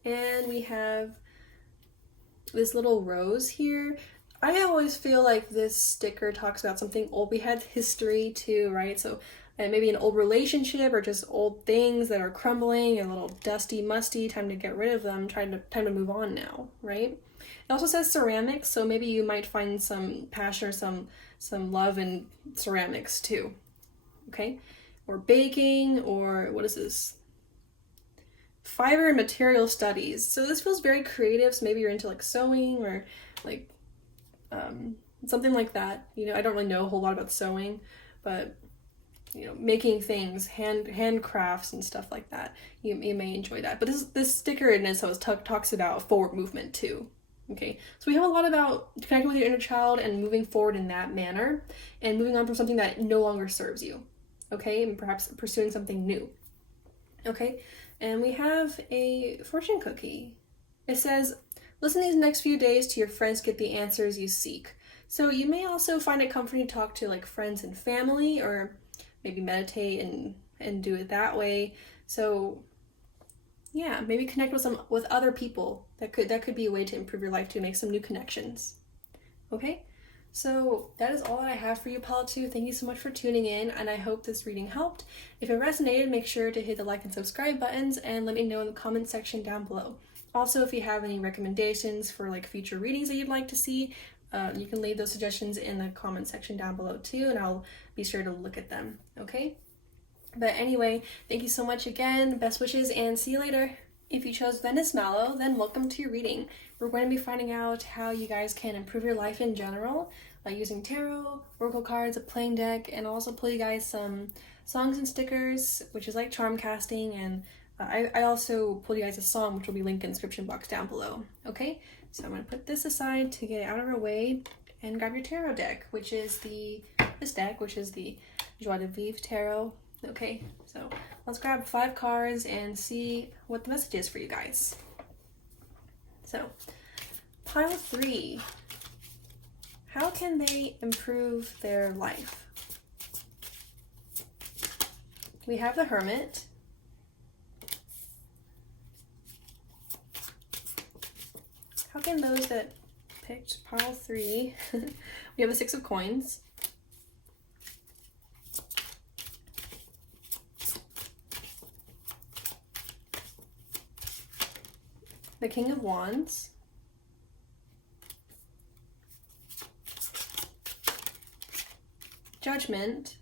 And we have this little rose here. I always feel like this sticker talks about something old. We had history too, right? So maybe an old relationship or just old things that are crumbling and a little dusty, musty, time to get rid of them, time to move on now, right? It also says ceramics, so maybe you might find some passion or some love in ceramics too, okay? Or baking, or what is this? Fiber and material studies. So this feels very creative, so maybe you're into like sewing or like something like that. You know, I don't really know a whole lot about sewing, but you know, making things, handcrafts and stuff like that. You may enjoy that. But this sticker in itself talks about forward movement too. Okay, so we have a lot about connecting with your inner child and moving forward in that manner and moving on from something that no longer serves you. Okay, and perhaps pursuing something new. Okay, and we have a fortune cookie. It says, listen these next few days to your friends to get the answers you seek. So you may also find it comforting to talk to like friends and family, or maybe meditate and do it that way. So yeah, maybe connect with other people. That could be a way to improve your life, to make some new connections. Okay? So that is all that I have for you, Pile 2. Thank you so much for tuning in, and I hope this reading helped. If it resonated, make sure to hit the like and subscribe buttons and let me know in the comment section down below. Also, if you have any recommendations for like future readings that you'd like to see, you can leave those suggestions in the comment section down below too, and I'll be sure to look at them, okay? But anyway, thank you so much again, best wishes, and see you later. If you chose Venice Mallow, then welcome to your reading. We're going to be finding out how you guys can improve your life in general by using tarot, oracle cards, a playing deck, and I'll also pull you guys some songs and stickers, which is like charm casting, and I also pulled you guys a song, which will be linked in the description box down below. Okay, so I'm going to put this aside to get it out of our way and grab your tarot deck, which is this deck, which is the Joie de Vivre Tarot. Okay, so let's grab 5 cards and see what the message is for you guys. So, pile 3. How can they improve their life? We have the Hermit. How can those that picked pile 3, we have the 6 of Coins. The King of Wands. Judgment.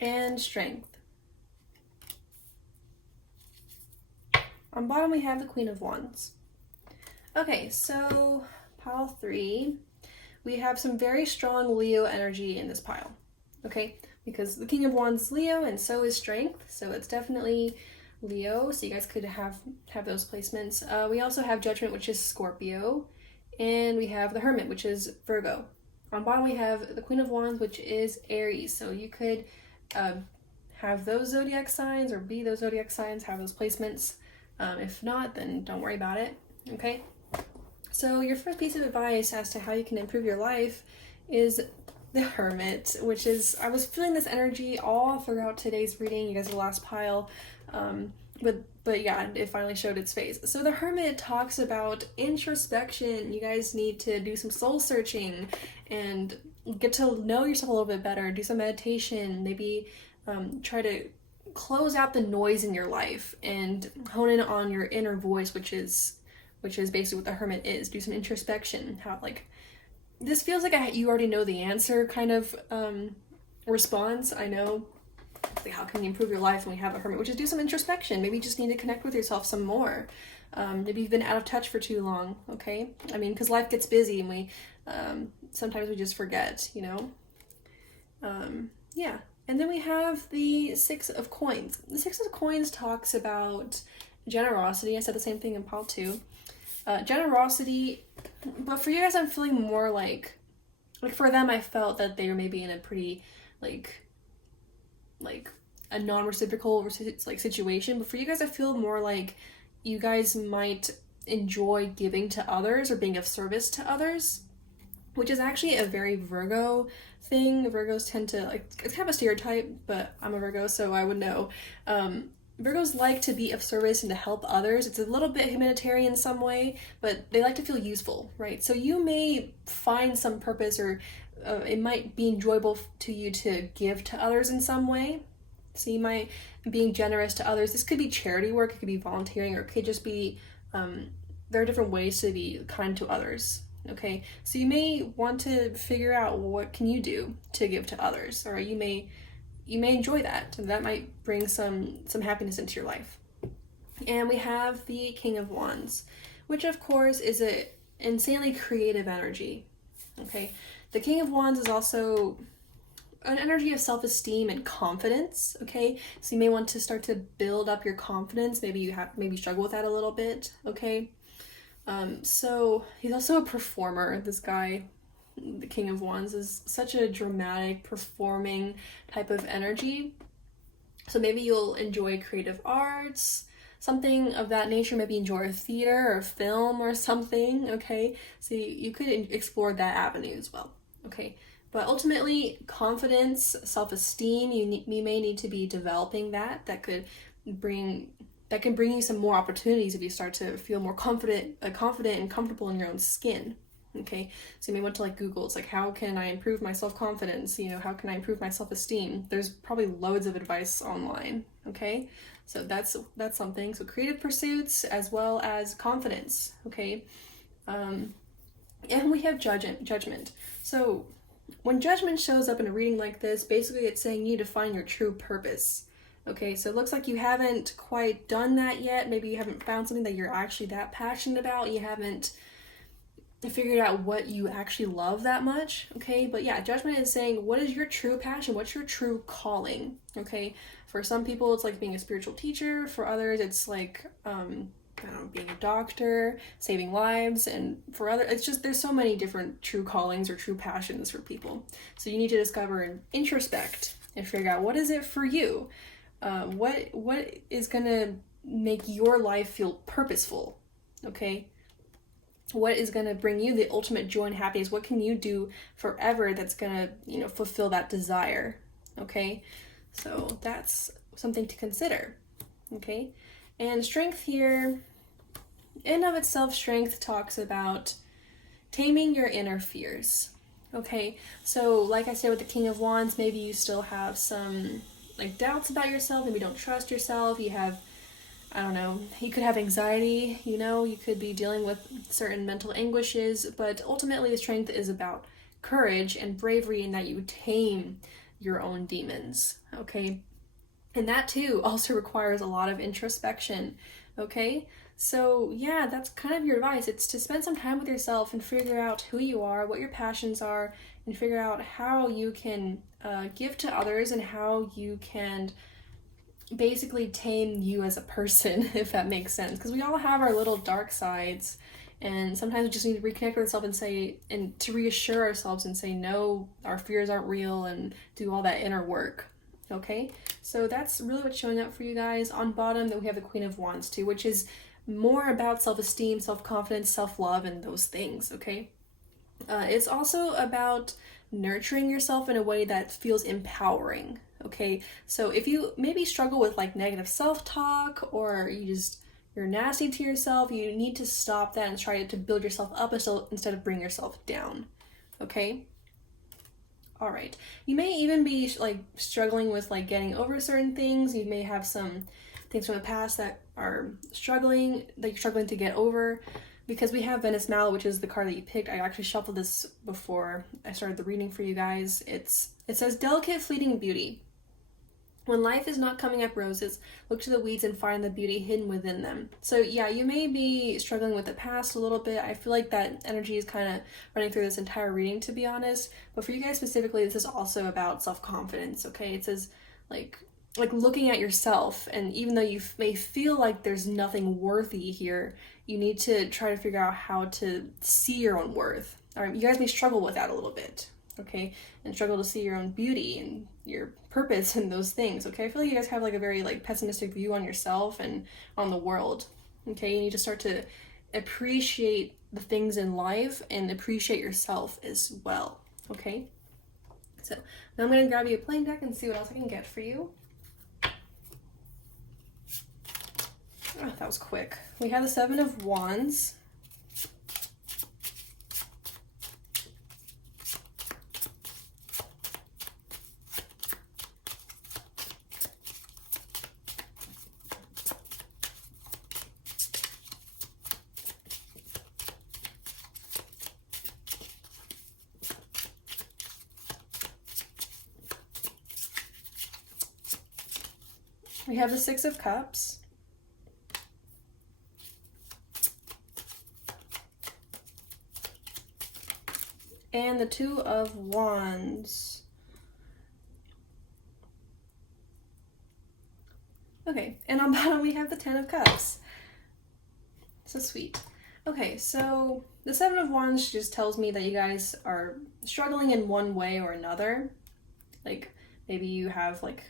And Strength. On bottom we have the Queen of Wands. Okay, so pile 3. We have some very strong Leo energy in this pile, okay? Because the King of Wands is Leo, and so is Strength, so it's definitely Leo, so you guys could have those placements. We also have Judgment, which is Scorpio, and we have the Hermit, which is Virgo. On bottom we have the Queen of Wands, which is Aries, so you could have those zodiac signs or be those zodiac signs, have those placements. If not, then don't worry about it, okay? So your first piece of advice as to how you can improve your life is the Hermit, which is, I was feeling this energy all throughout today's reading. You guys are the last pile, but yeah, it finally showed its face. So the Hermit talks about introspection. You guys need to do some soul searching and get to know yourself a little bit better, do some meditation, maybe try to close out the noise in your life and hone in on your inner voice, which is basically what the Hermit is. Do some introspection. How, like, this feels like you already know the answer kind of response. I know, like, how can you improve your life when we have a Hermit, which is do some introspection. Maybe you just need to connect with yourself some more. Maybe you've been out of touch for too long, okay? I mean, because life gets busy and we sometimes we just forget, you know? Yeah. And then we have the 6 of Coins. The 6 of Coins talks about generosity. I said the same thing in pile 2. Generosity, but for you guys, I'm feeling more like for them, I felt that they were maybe in a pretty like a non-reciprocal like situation. But for you guys, I feel more like you guys might enjoy giving to others or being of service to others, which is actually a very Virgo thing. Virgos tend to, like, it's kind of a stereotype, but I'm a Virgo, so I would know. Virgos like to be of service and to help others. It's a little bit humanitarian in some way, but they like to feel useful, right? So you may find some purpose, or it might be enjoyable to you to give to others in some way. So you might, being generous to others, this could be charity work, it could be volunteering, or it could just be, there are different ways to be kind to others. Okay, so you may want to figure out what can you do to give to others, or you may enjoy that, and that might bring some happiness into your life. And we have the King of Wands, which of course is a insanely creative energy. Okay, the King of Wands is also an energy of self-esteem and confidence. Okay, so you may want to start to build up your confidence. Maybe you struggle with that a little bit. Okay. So he's also a performer. This guy, the King of Wands, is such a dramatic, performing type of energy. So maybe you'll enjoy creative arts, something of that nature. Maybe enjoy theater or film or something. Okay, so you could explore that avenue as well. Okay, but ultimately, confidence, self-esteem, you may need to be developing that. That can bring you some more opportunities if you start to feel more confident and comfortable in your own skin. Okay, so you may want to like Google, it's like, how can I improve my self-confidence? How can I improve my self-esteem? There's probably loads of advice online. Okay, so that's something. So creative pursuits as well as confidence. Okay, and we have judgment. So when judgment shows up in a reading like this, basically it's saying you need to find your true purpose. Okay, so it looks like you haven't quite done that yet. Maybe you haven't found something that you're actually that passionate about. You haven't figured out what you actually love that much. Okay, but yeah, judgment is saying, what is your true passion? What's your true calling? Okay, for some people, it's like being a spiritual teacher. For others, it's like, I don't know, being a doctor, saving lives. And for others, it's just, there's so many different true callings or true passions for people. So you need to discover and introspect and figure out, what is it for you? What is gonna make your life feel purposeful? Okay, what is gonna bring you the ultimate joy and happiness? What can you do forever that's gonna fulfill that desire? Okay, so that's something to consider. Okay, and strength here, in of itself, strength talks about taming your inner fears. Okay, so like I said with the King of Wands, maybe you still have some like doubts about yourself, maybe you don't trust yourself, you have, I don't know, you could have anxiety, you could be dealing with certain mental anguishes, but ultimately the strength is about courage and bravery, and that you tame your own demons. Okay, and that too also requires a lot of introspection. Okay, so yeah, that's kind of your advice. It's to spend some time with yourself and figure out who you are, what your passions are, and figure out how you can give to others, and how you can basically tame you as a person, if that makes sense. Because we all have our little dark sides, and sometimes we just need to reconnect with ourselves and to reassure ourselves and say, no, our fears aren't real, and do all that inner work. Okay, so that's really what's showing up for you guys. On bottom, then we have the Queen of Wands too, which is more about self-esteem, self-confidence, self-love, and those things. Okay, it's also about nurturing yourself in a way that feels empowering. Okay, so if you maybe struggle with like negative self-talk, or you're nasty to yourself, you need to stop that and try to build yourself up instead of bring yourself down. Okay, all right, you may even be like struggling with like getting over certain things. You may have some things from the past that you're struggling to get over. Because we have Venice, Mallow, which is the card that you picked. I actually shuffled this before I started the reading for you guys. It says, delicate fleeting beauty. When life is not coming up roses, look to the weeds and find the beauty hidden within them. So yeah, you may be struggling with the past a little bit. I feel like that energy is kind of running through this entire reading, to be honest. But for you guys specifically, this is also about self-confidence, okay? It says, like, like looking at yourself, and even though you may feel like there's nothing worthy here, you need to try to figure out how to see your own worth. All right, you guys may struggle with that a little bit, okay, and struggle to see your own beauty and your purpose and those things, okay. I feel like you guys have like a very like pessimistic view on yourself and on the world, okay. You need to start to appreciate the things in life and appreciate yourself as well, okay. So now I'm going to grab you a plain deck and see what else I can get for you. Oh, that was quick. We have the Seven of Wands. We have the Six of Cups. And the Two of Wands. Okay, and on bottom we have the Ten of Cups. So sweet. Okay, so the Seven of Wands just tells me that you guys are struggling in one way or another. Like, maybe you have like,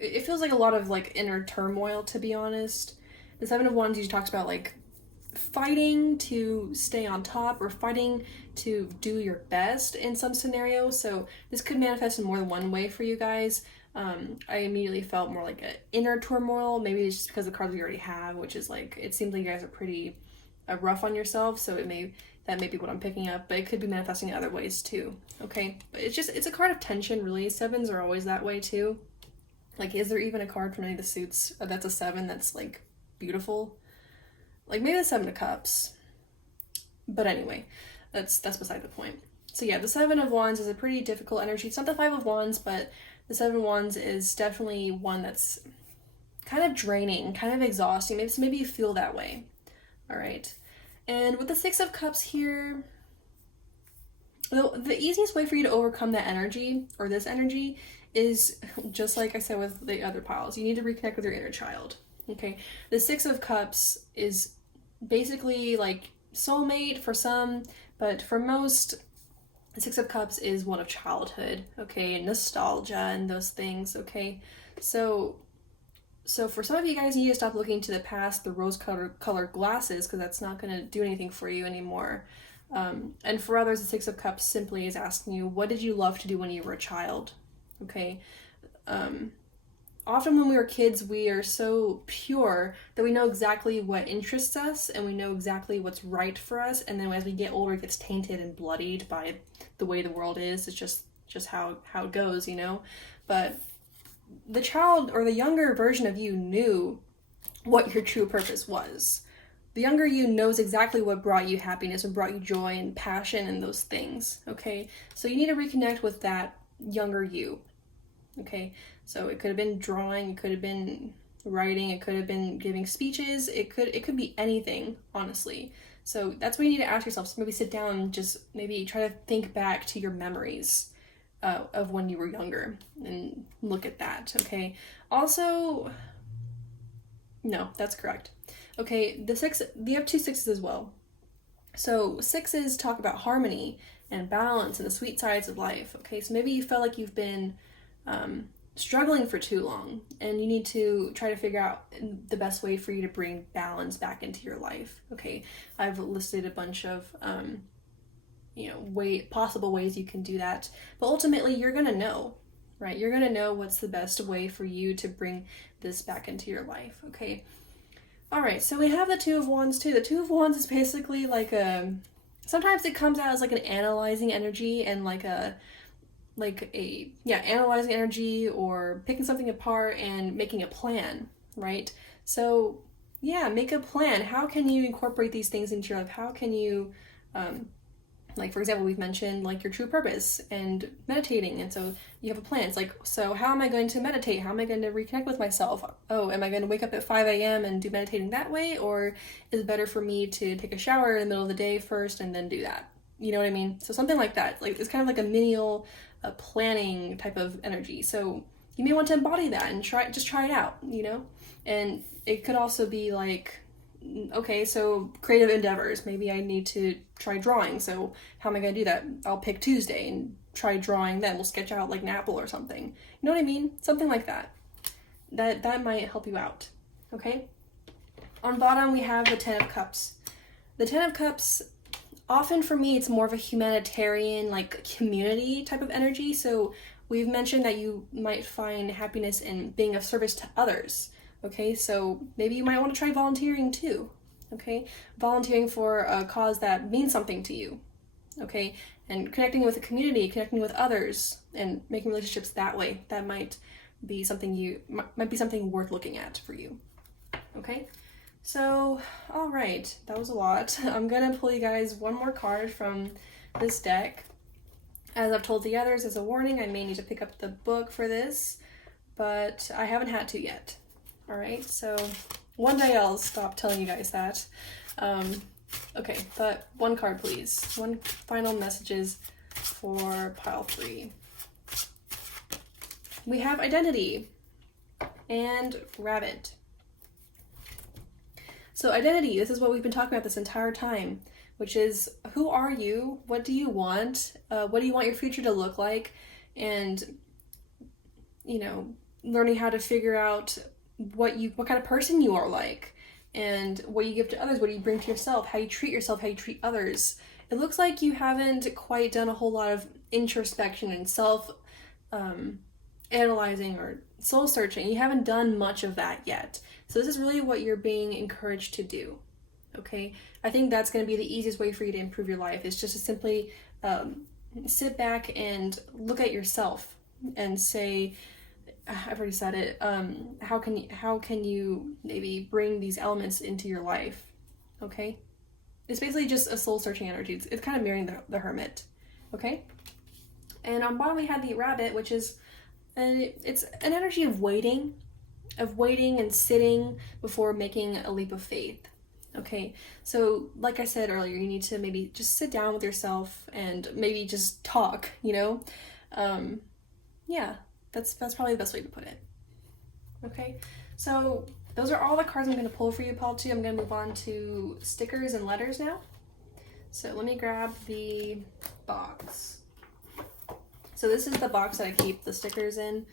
it feels like a lot of like inner turmoil, to be honest. The Seven of Wands usually talks about like fighting to stay on top or fighting to do your best in some scenario. So this could manifest in more than one way for you guys. I immediately felt more like an inner turmoil. Maybe it's just because the cards we already have, which is like, it seems like you guys are pretty rough on yourself. So that may be what I'm picking up, but it could be manifesting in other ways too. Okay, but it's a card of tension, really. Sevens are always that way too. Like, is there even a card from any of the suits that's a seven that's like beautiful? Like maybe the Seven of Cups, but anyway, that's beside the point. So yeah, the Seven of Wands is a pretty difficult energy. It's not the Five of Wands, but the Seven of Wands is definitely one that's kind of draining, kind of exhausting. Maybe you feel that way. All right, and with the Six of Cups here, the easiest way for you to overcome that energy, or this energy, is just like I said with the other piles. You need to reconnect with your inner child. Okay, the Six of Cups is basically like soulmate for some, but for most, the Six of Cups is one of childhood, okay, nostalgia and those things, okay. So for some of you guys, you need to stop looking to the past, the rose-colored glasses, because that's not going to do anything for you anymore. And for others, the Six of Cups simply is asking you, what did you love to do when you were a child, okay. Often when we were kids, we are so pure that we know exactly what interests us and we know exactly what's right for us. And then as we get older, it gets tainted and bloodied by the way the world is. It's just how it goes, you know? But the child or the younger version of you knew what your true purpose was. The younger you knows exactly what brought you happiness and brought you joy and passion and those things, okay? So you need to reconnect with that younger you. Okay, so it could have been drawing, it could have been writing, it could have been giving speeches, it could be anything, honestly. So that's what you need to ask yourself. So maybe sit down and just maybe try to think back to your memories of when you were younger and look at that, okay? Also, no, that's correct. Okay, you have two sixes as well. So sixes talk about harmony and balance and the sweet sides of life, okay? So maybe you felt like you've been struggling for too long and you need to try to figure out the best way for you to bring balance back into your life, okay? I've listed a bunch of possible ways you can do that, but ultimately you're gonna know, right? You're gonna know what's the best way for you to bring this back into your life, okay? All right, so we have the Two of Wands too. The Two of Wands is basically like sometimes it comes out as like an analyzing energy and analyzing energy or picking something apart and making a plan, right? So yeah, make a plan. How can you incorporate these things into your life? How can you, like for example, we've mentioned like your true purpose and meditating. And so you have a plan. It's like, so how am I going to meditate? How am I going to reconnect with myself? Oh, am I going to wake up at 5 a.m. and do meditating that way? Or is it better for me to take a shower in the middle of the day first and then do that? You know what I mean? So something like that. Like it's kind of like a menial planning type of energy. So you may want to embody that and try it out, you know? And it could also be like, okay, so creative endeavors. Maybe I need to try drawing. So how am I going to do that? I'll pick Tuesday and try drawing then. We'll sketch out like an apple or something. You know what I mean? Something like that. That might help you out. Okay? On bottom, we have the Ten of Cups. The Ten of Cups, often for me, it's more of a humanitarian, like community type of energy. So we've mentioned that you might find happiness in being of service to others. Okay, so maybe you might want to try volunteering too. Okay, volunteering for a cause that means something to you. Okay, and connecting with a community, connecting with others, and making relationships that way. That might be something worth looking at for you. Okay, so all right, that was a lot. I'm gonna pull you guys one more card from this deck. As I've told the others, as a warning, I may need to pick up the book for this, but I haven't had to yet. All right, so one day I'll stop telling you guys that. Okay, but one card, please. One final messages for pile 3. We have identity and rabbit. So identity, this is what we've been talking about this entire time, which is who are you? What do you want? What do you want your future to look like? And, you know, learning how to figure out what kind of person you are like, and what you give to others, what do you bring to yourself, how you treat yourself, how you treat others. It looks like you haven't quite done a whole lot of introspection and self analyzing or soul searching. You haven't done much of that yet. So this is really what you're being encouraged to do. Okay, I think that's going to be the easiest way for you to improve your life, is just to simply sit back and look at yourself and say, I've already said it, how can you maybe bring these elements into your life. Okay, it's basically just a soul searching energy. It's kind of mirroring the hermit. Okay, and on bottom we had the rabbit, which is it's an energy of waiting and sitting before making a leap of faith. Okay, so like I said earlier, you need to maybe just sit down with yourself and maybe just talk, you know. Yeah, that's probably the best way to put it. Okay, so those are all the cards I'm going to pull for you, pile 2. I'm going to move on to stickers and letters now. So let me grab the box. So this is the box that I keep the stickers in.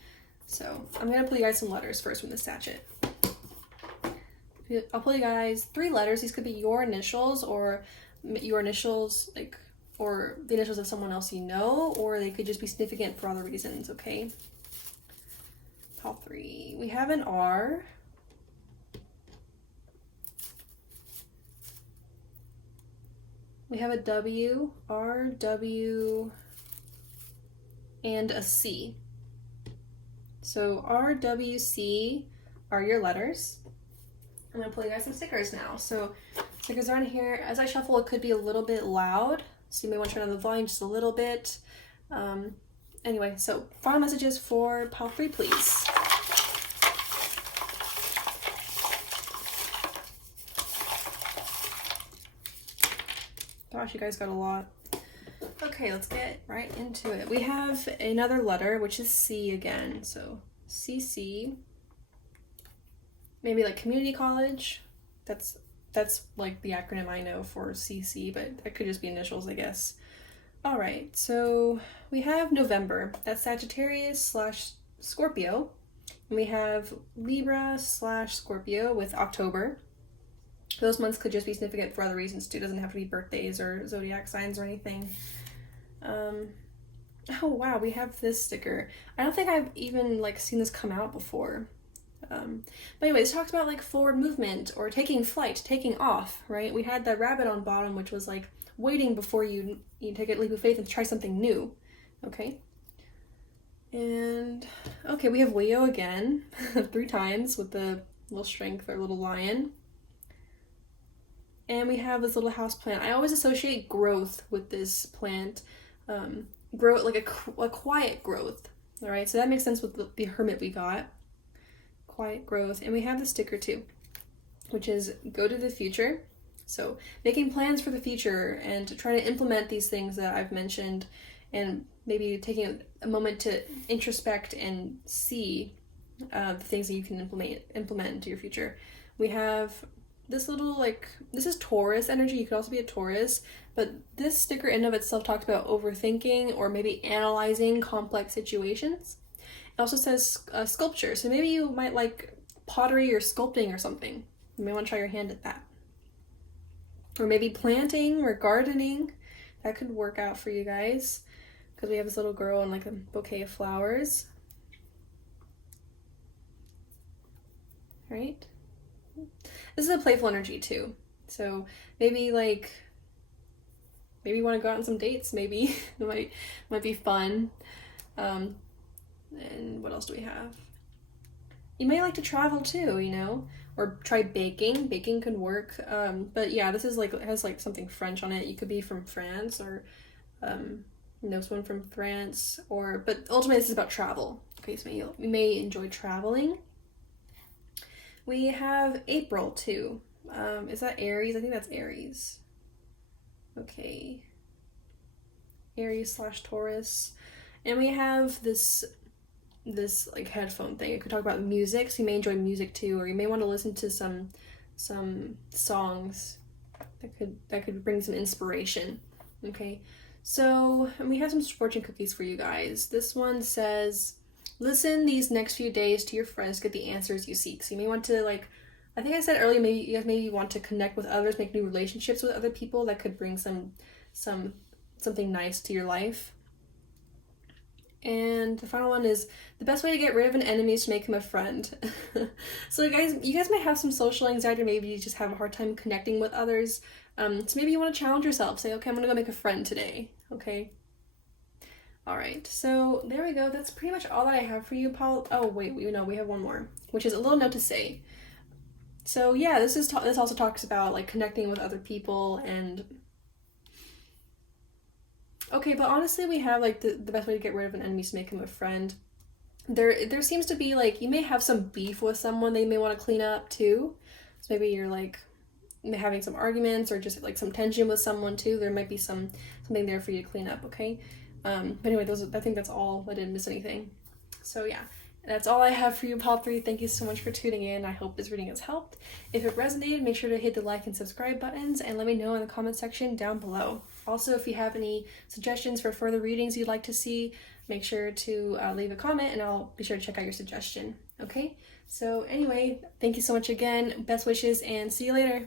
So I'm going to pull you guys some letters first from this sachet. I'll pull you guys 3 letters. These could be your initials, or your initials, like, or the initials of someone else you know, or they could just be significant for other reasons, okay? Pile 3. We have an R. We have a W, R, W, and a C. So R, W, C are your letters. I'm going to pull you guys some stickers now. So stickers are on here. As I shuffle, it could be a little bit loud, so you may want to turn on the volume just a little bit. Anyway, so final messages for pile 3, please. Gosh, you guys got a lot. Okay, let's get right into it. We have another letter, which is C again. So CC. Maybe like community college. That's like the acronym I know for CC, but that could just be initials, I guess. All right, so we have November. That's Sagittarius / Scorpio. And we have Libra / Scorpio with October. Those months could just be significant for other reasons too. It doesn't have to be birthdays or zodiac signs or anything. Oh wow, we have this sticker. I don't think I've even like seen this come out before. But anyway, this talks about like forward movement or taking flight, taking off, right? We had that rabbit on bottom, which was like waiting before you take a leap of faith and try something new. Okay. And okay, we have Leo again, 3 times with the little strength or little lion. And we have this little house plant. I always associate growth with this plant. Grow like a quiet growth. All right, so that makes sense with the hermit we got. Quiet growth. And we have the sticker too, which is go to the future. So making plans for the future and trying to implement these things that I've mentioned and maybe taking a moment to introspect and see the things that you can implement into your future. We have this little, like, this is Taurus energy. You could also be a Taurus, but this sticker in of itself talks about overthinking or maybe analyzing complex situations. It also says sculpture, so maybe you might like pottery or sculpting or something. You may want to try your hand at that. Or maybe planting or gardening. That could work out for you guys, because we have this little girl and like a bouquet of flowers. Right? This is a playful energy too. So maybe you want to go out on some dates, maybe. It might be fun. And what else do we have? You may like to travel too, you know, or try baking. Baking could work. But yeah, this is like, it has like something French on it. You could be from France, or know someone from France, but ultimately this is about travel. Okay, so you may enjoy traveling. We have April too. Is that Aries? I think that's Aries. Okay. Aries / Taurus. And we have this like headphone thing. It could talk about music, so you may enjoy music too, or you may want to listen to some songs that could bring some inspiration. Okay. So, and we have some fortune cookies for you guys. This one says, listen these next few days to your friends to get the answers you seek. So you may want to, like, I think I said earlier, maybe you guys want to connect with others, make new relationships with other people that could bring something nice to your life. And the final one is, the best way to get rid of an enemy is to make him a friend. So you guys might have some social anxiety, or maybe you just have a hard time connecting with others. So maybe you want to challenge yourself. Say, okay, I'm going to go make a friend today. Okay. All right. So there we go. That's pretty much all that I have for you, Paul. Oh, wait, we have one more, which is a little note to say. So yeah, this also talks about like connecting with other people and... Okay, but honestly, we have like the best way to get rid of an enemy is to make him a friend. There seems to be like, you may have some beef with someone that you may want to clean up too. So maybe you're like having some arguments or just like some tension with someone too. There might be something there for you to clean up, okay? But anyway, I think that's all. I didn't miss anything. So yeah, that's all I have for you, Paul 3. Thank you so much for tuning in. I hope this reading has helped. If it resonated, make sure to hit the like and subscribe buttons and let me know in the comment section down below. Also, if you have any suggestions for further readings you'd like to see, make sure to leave a comment and I'll be sure to check out your suggestion. Okay? So anyway, thank you so much again. Best wishes and see you later.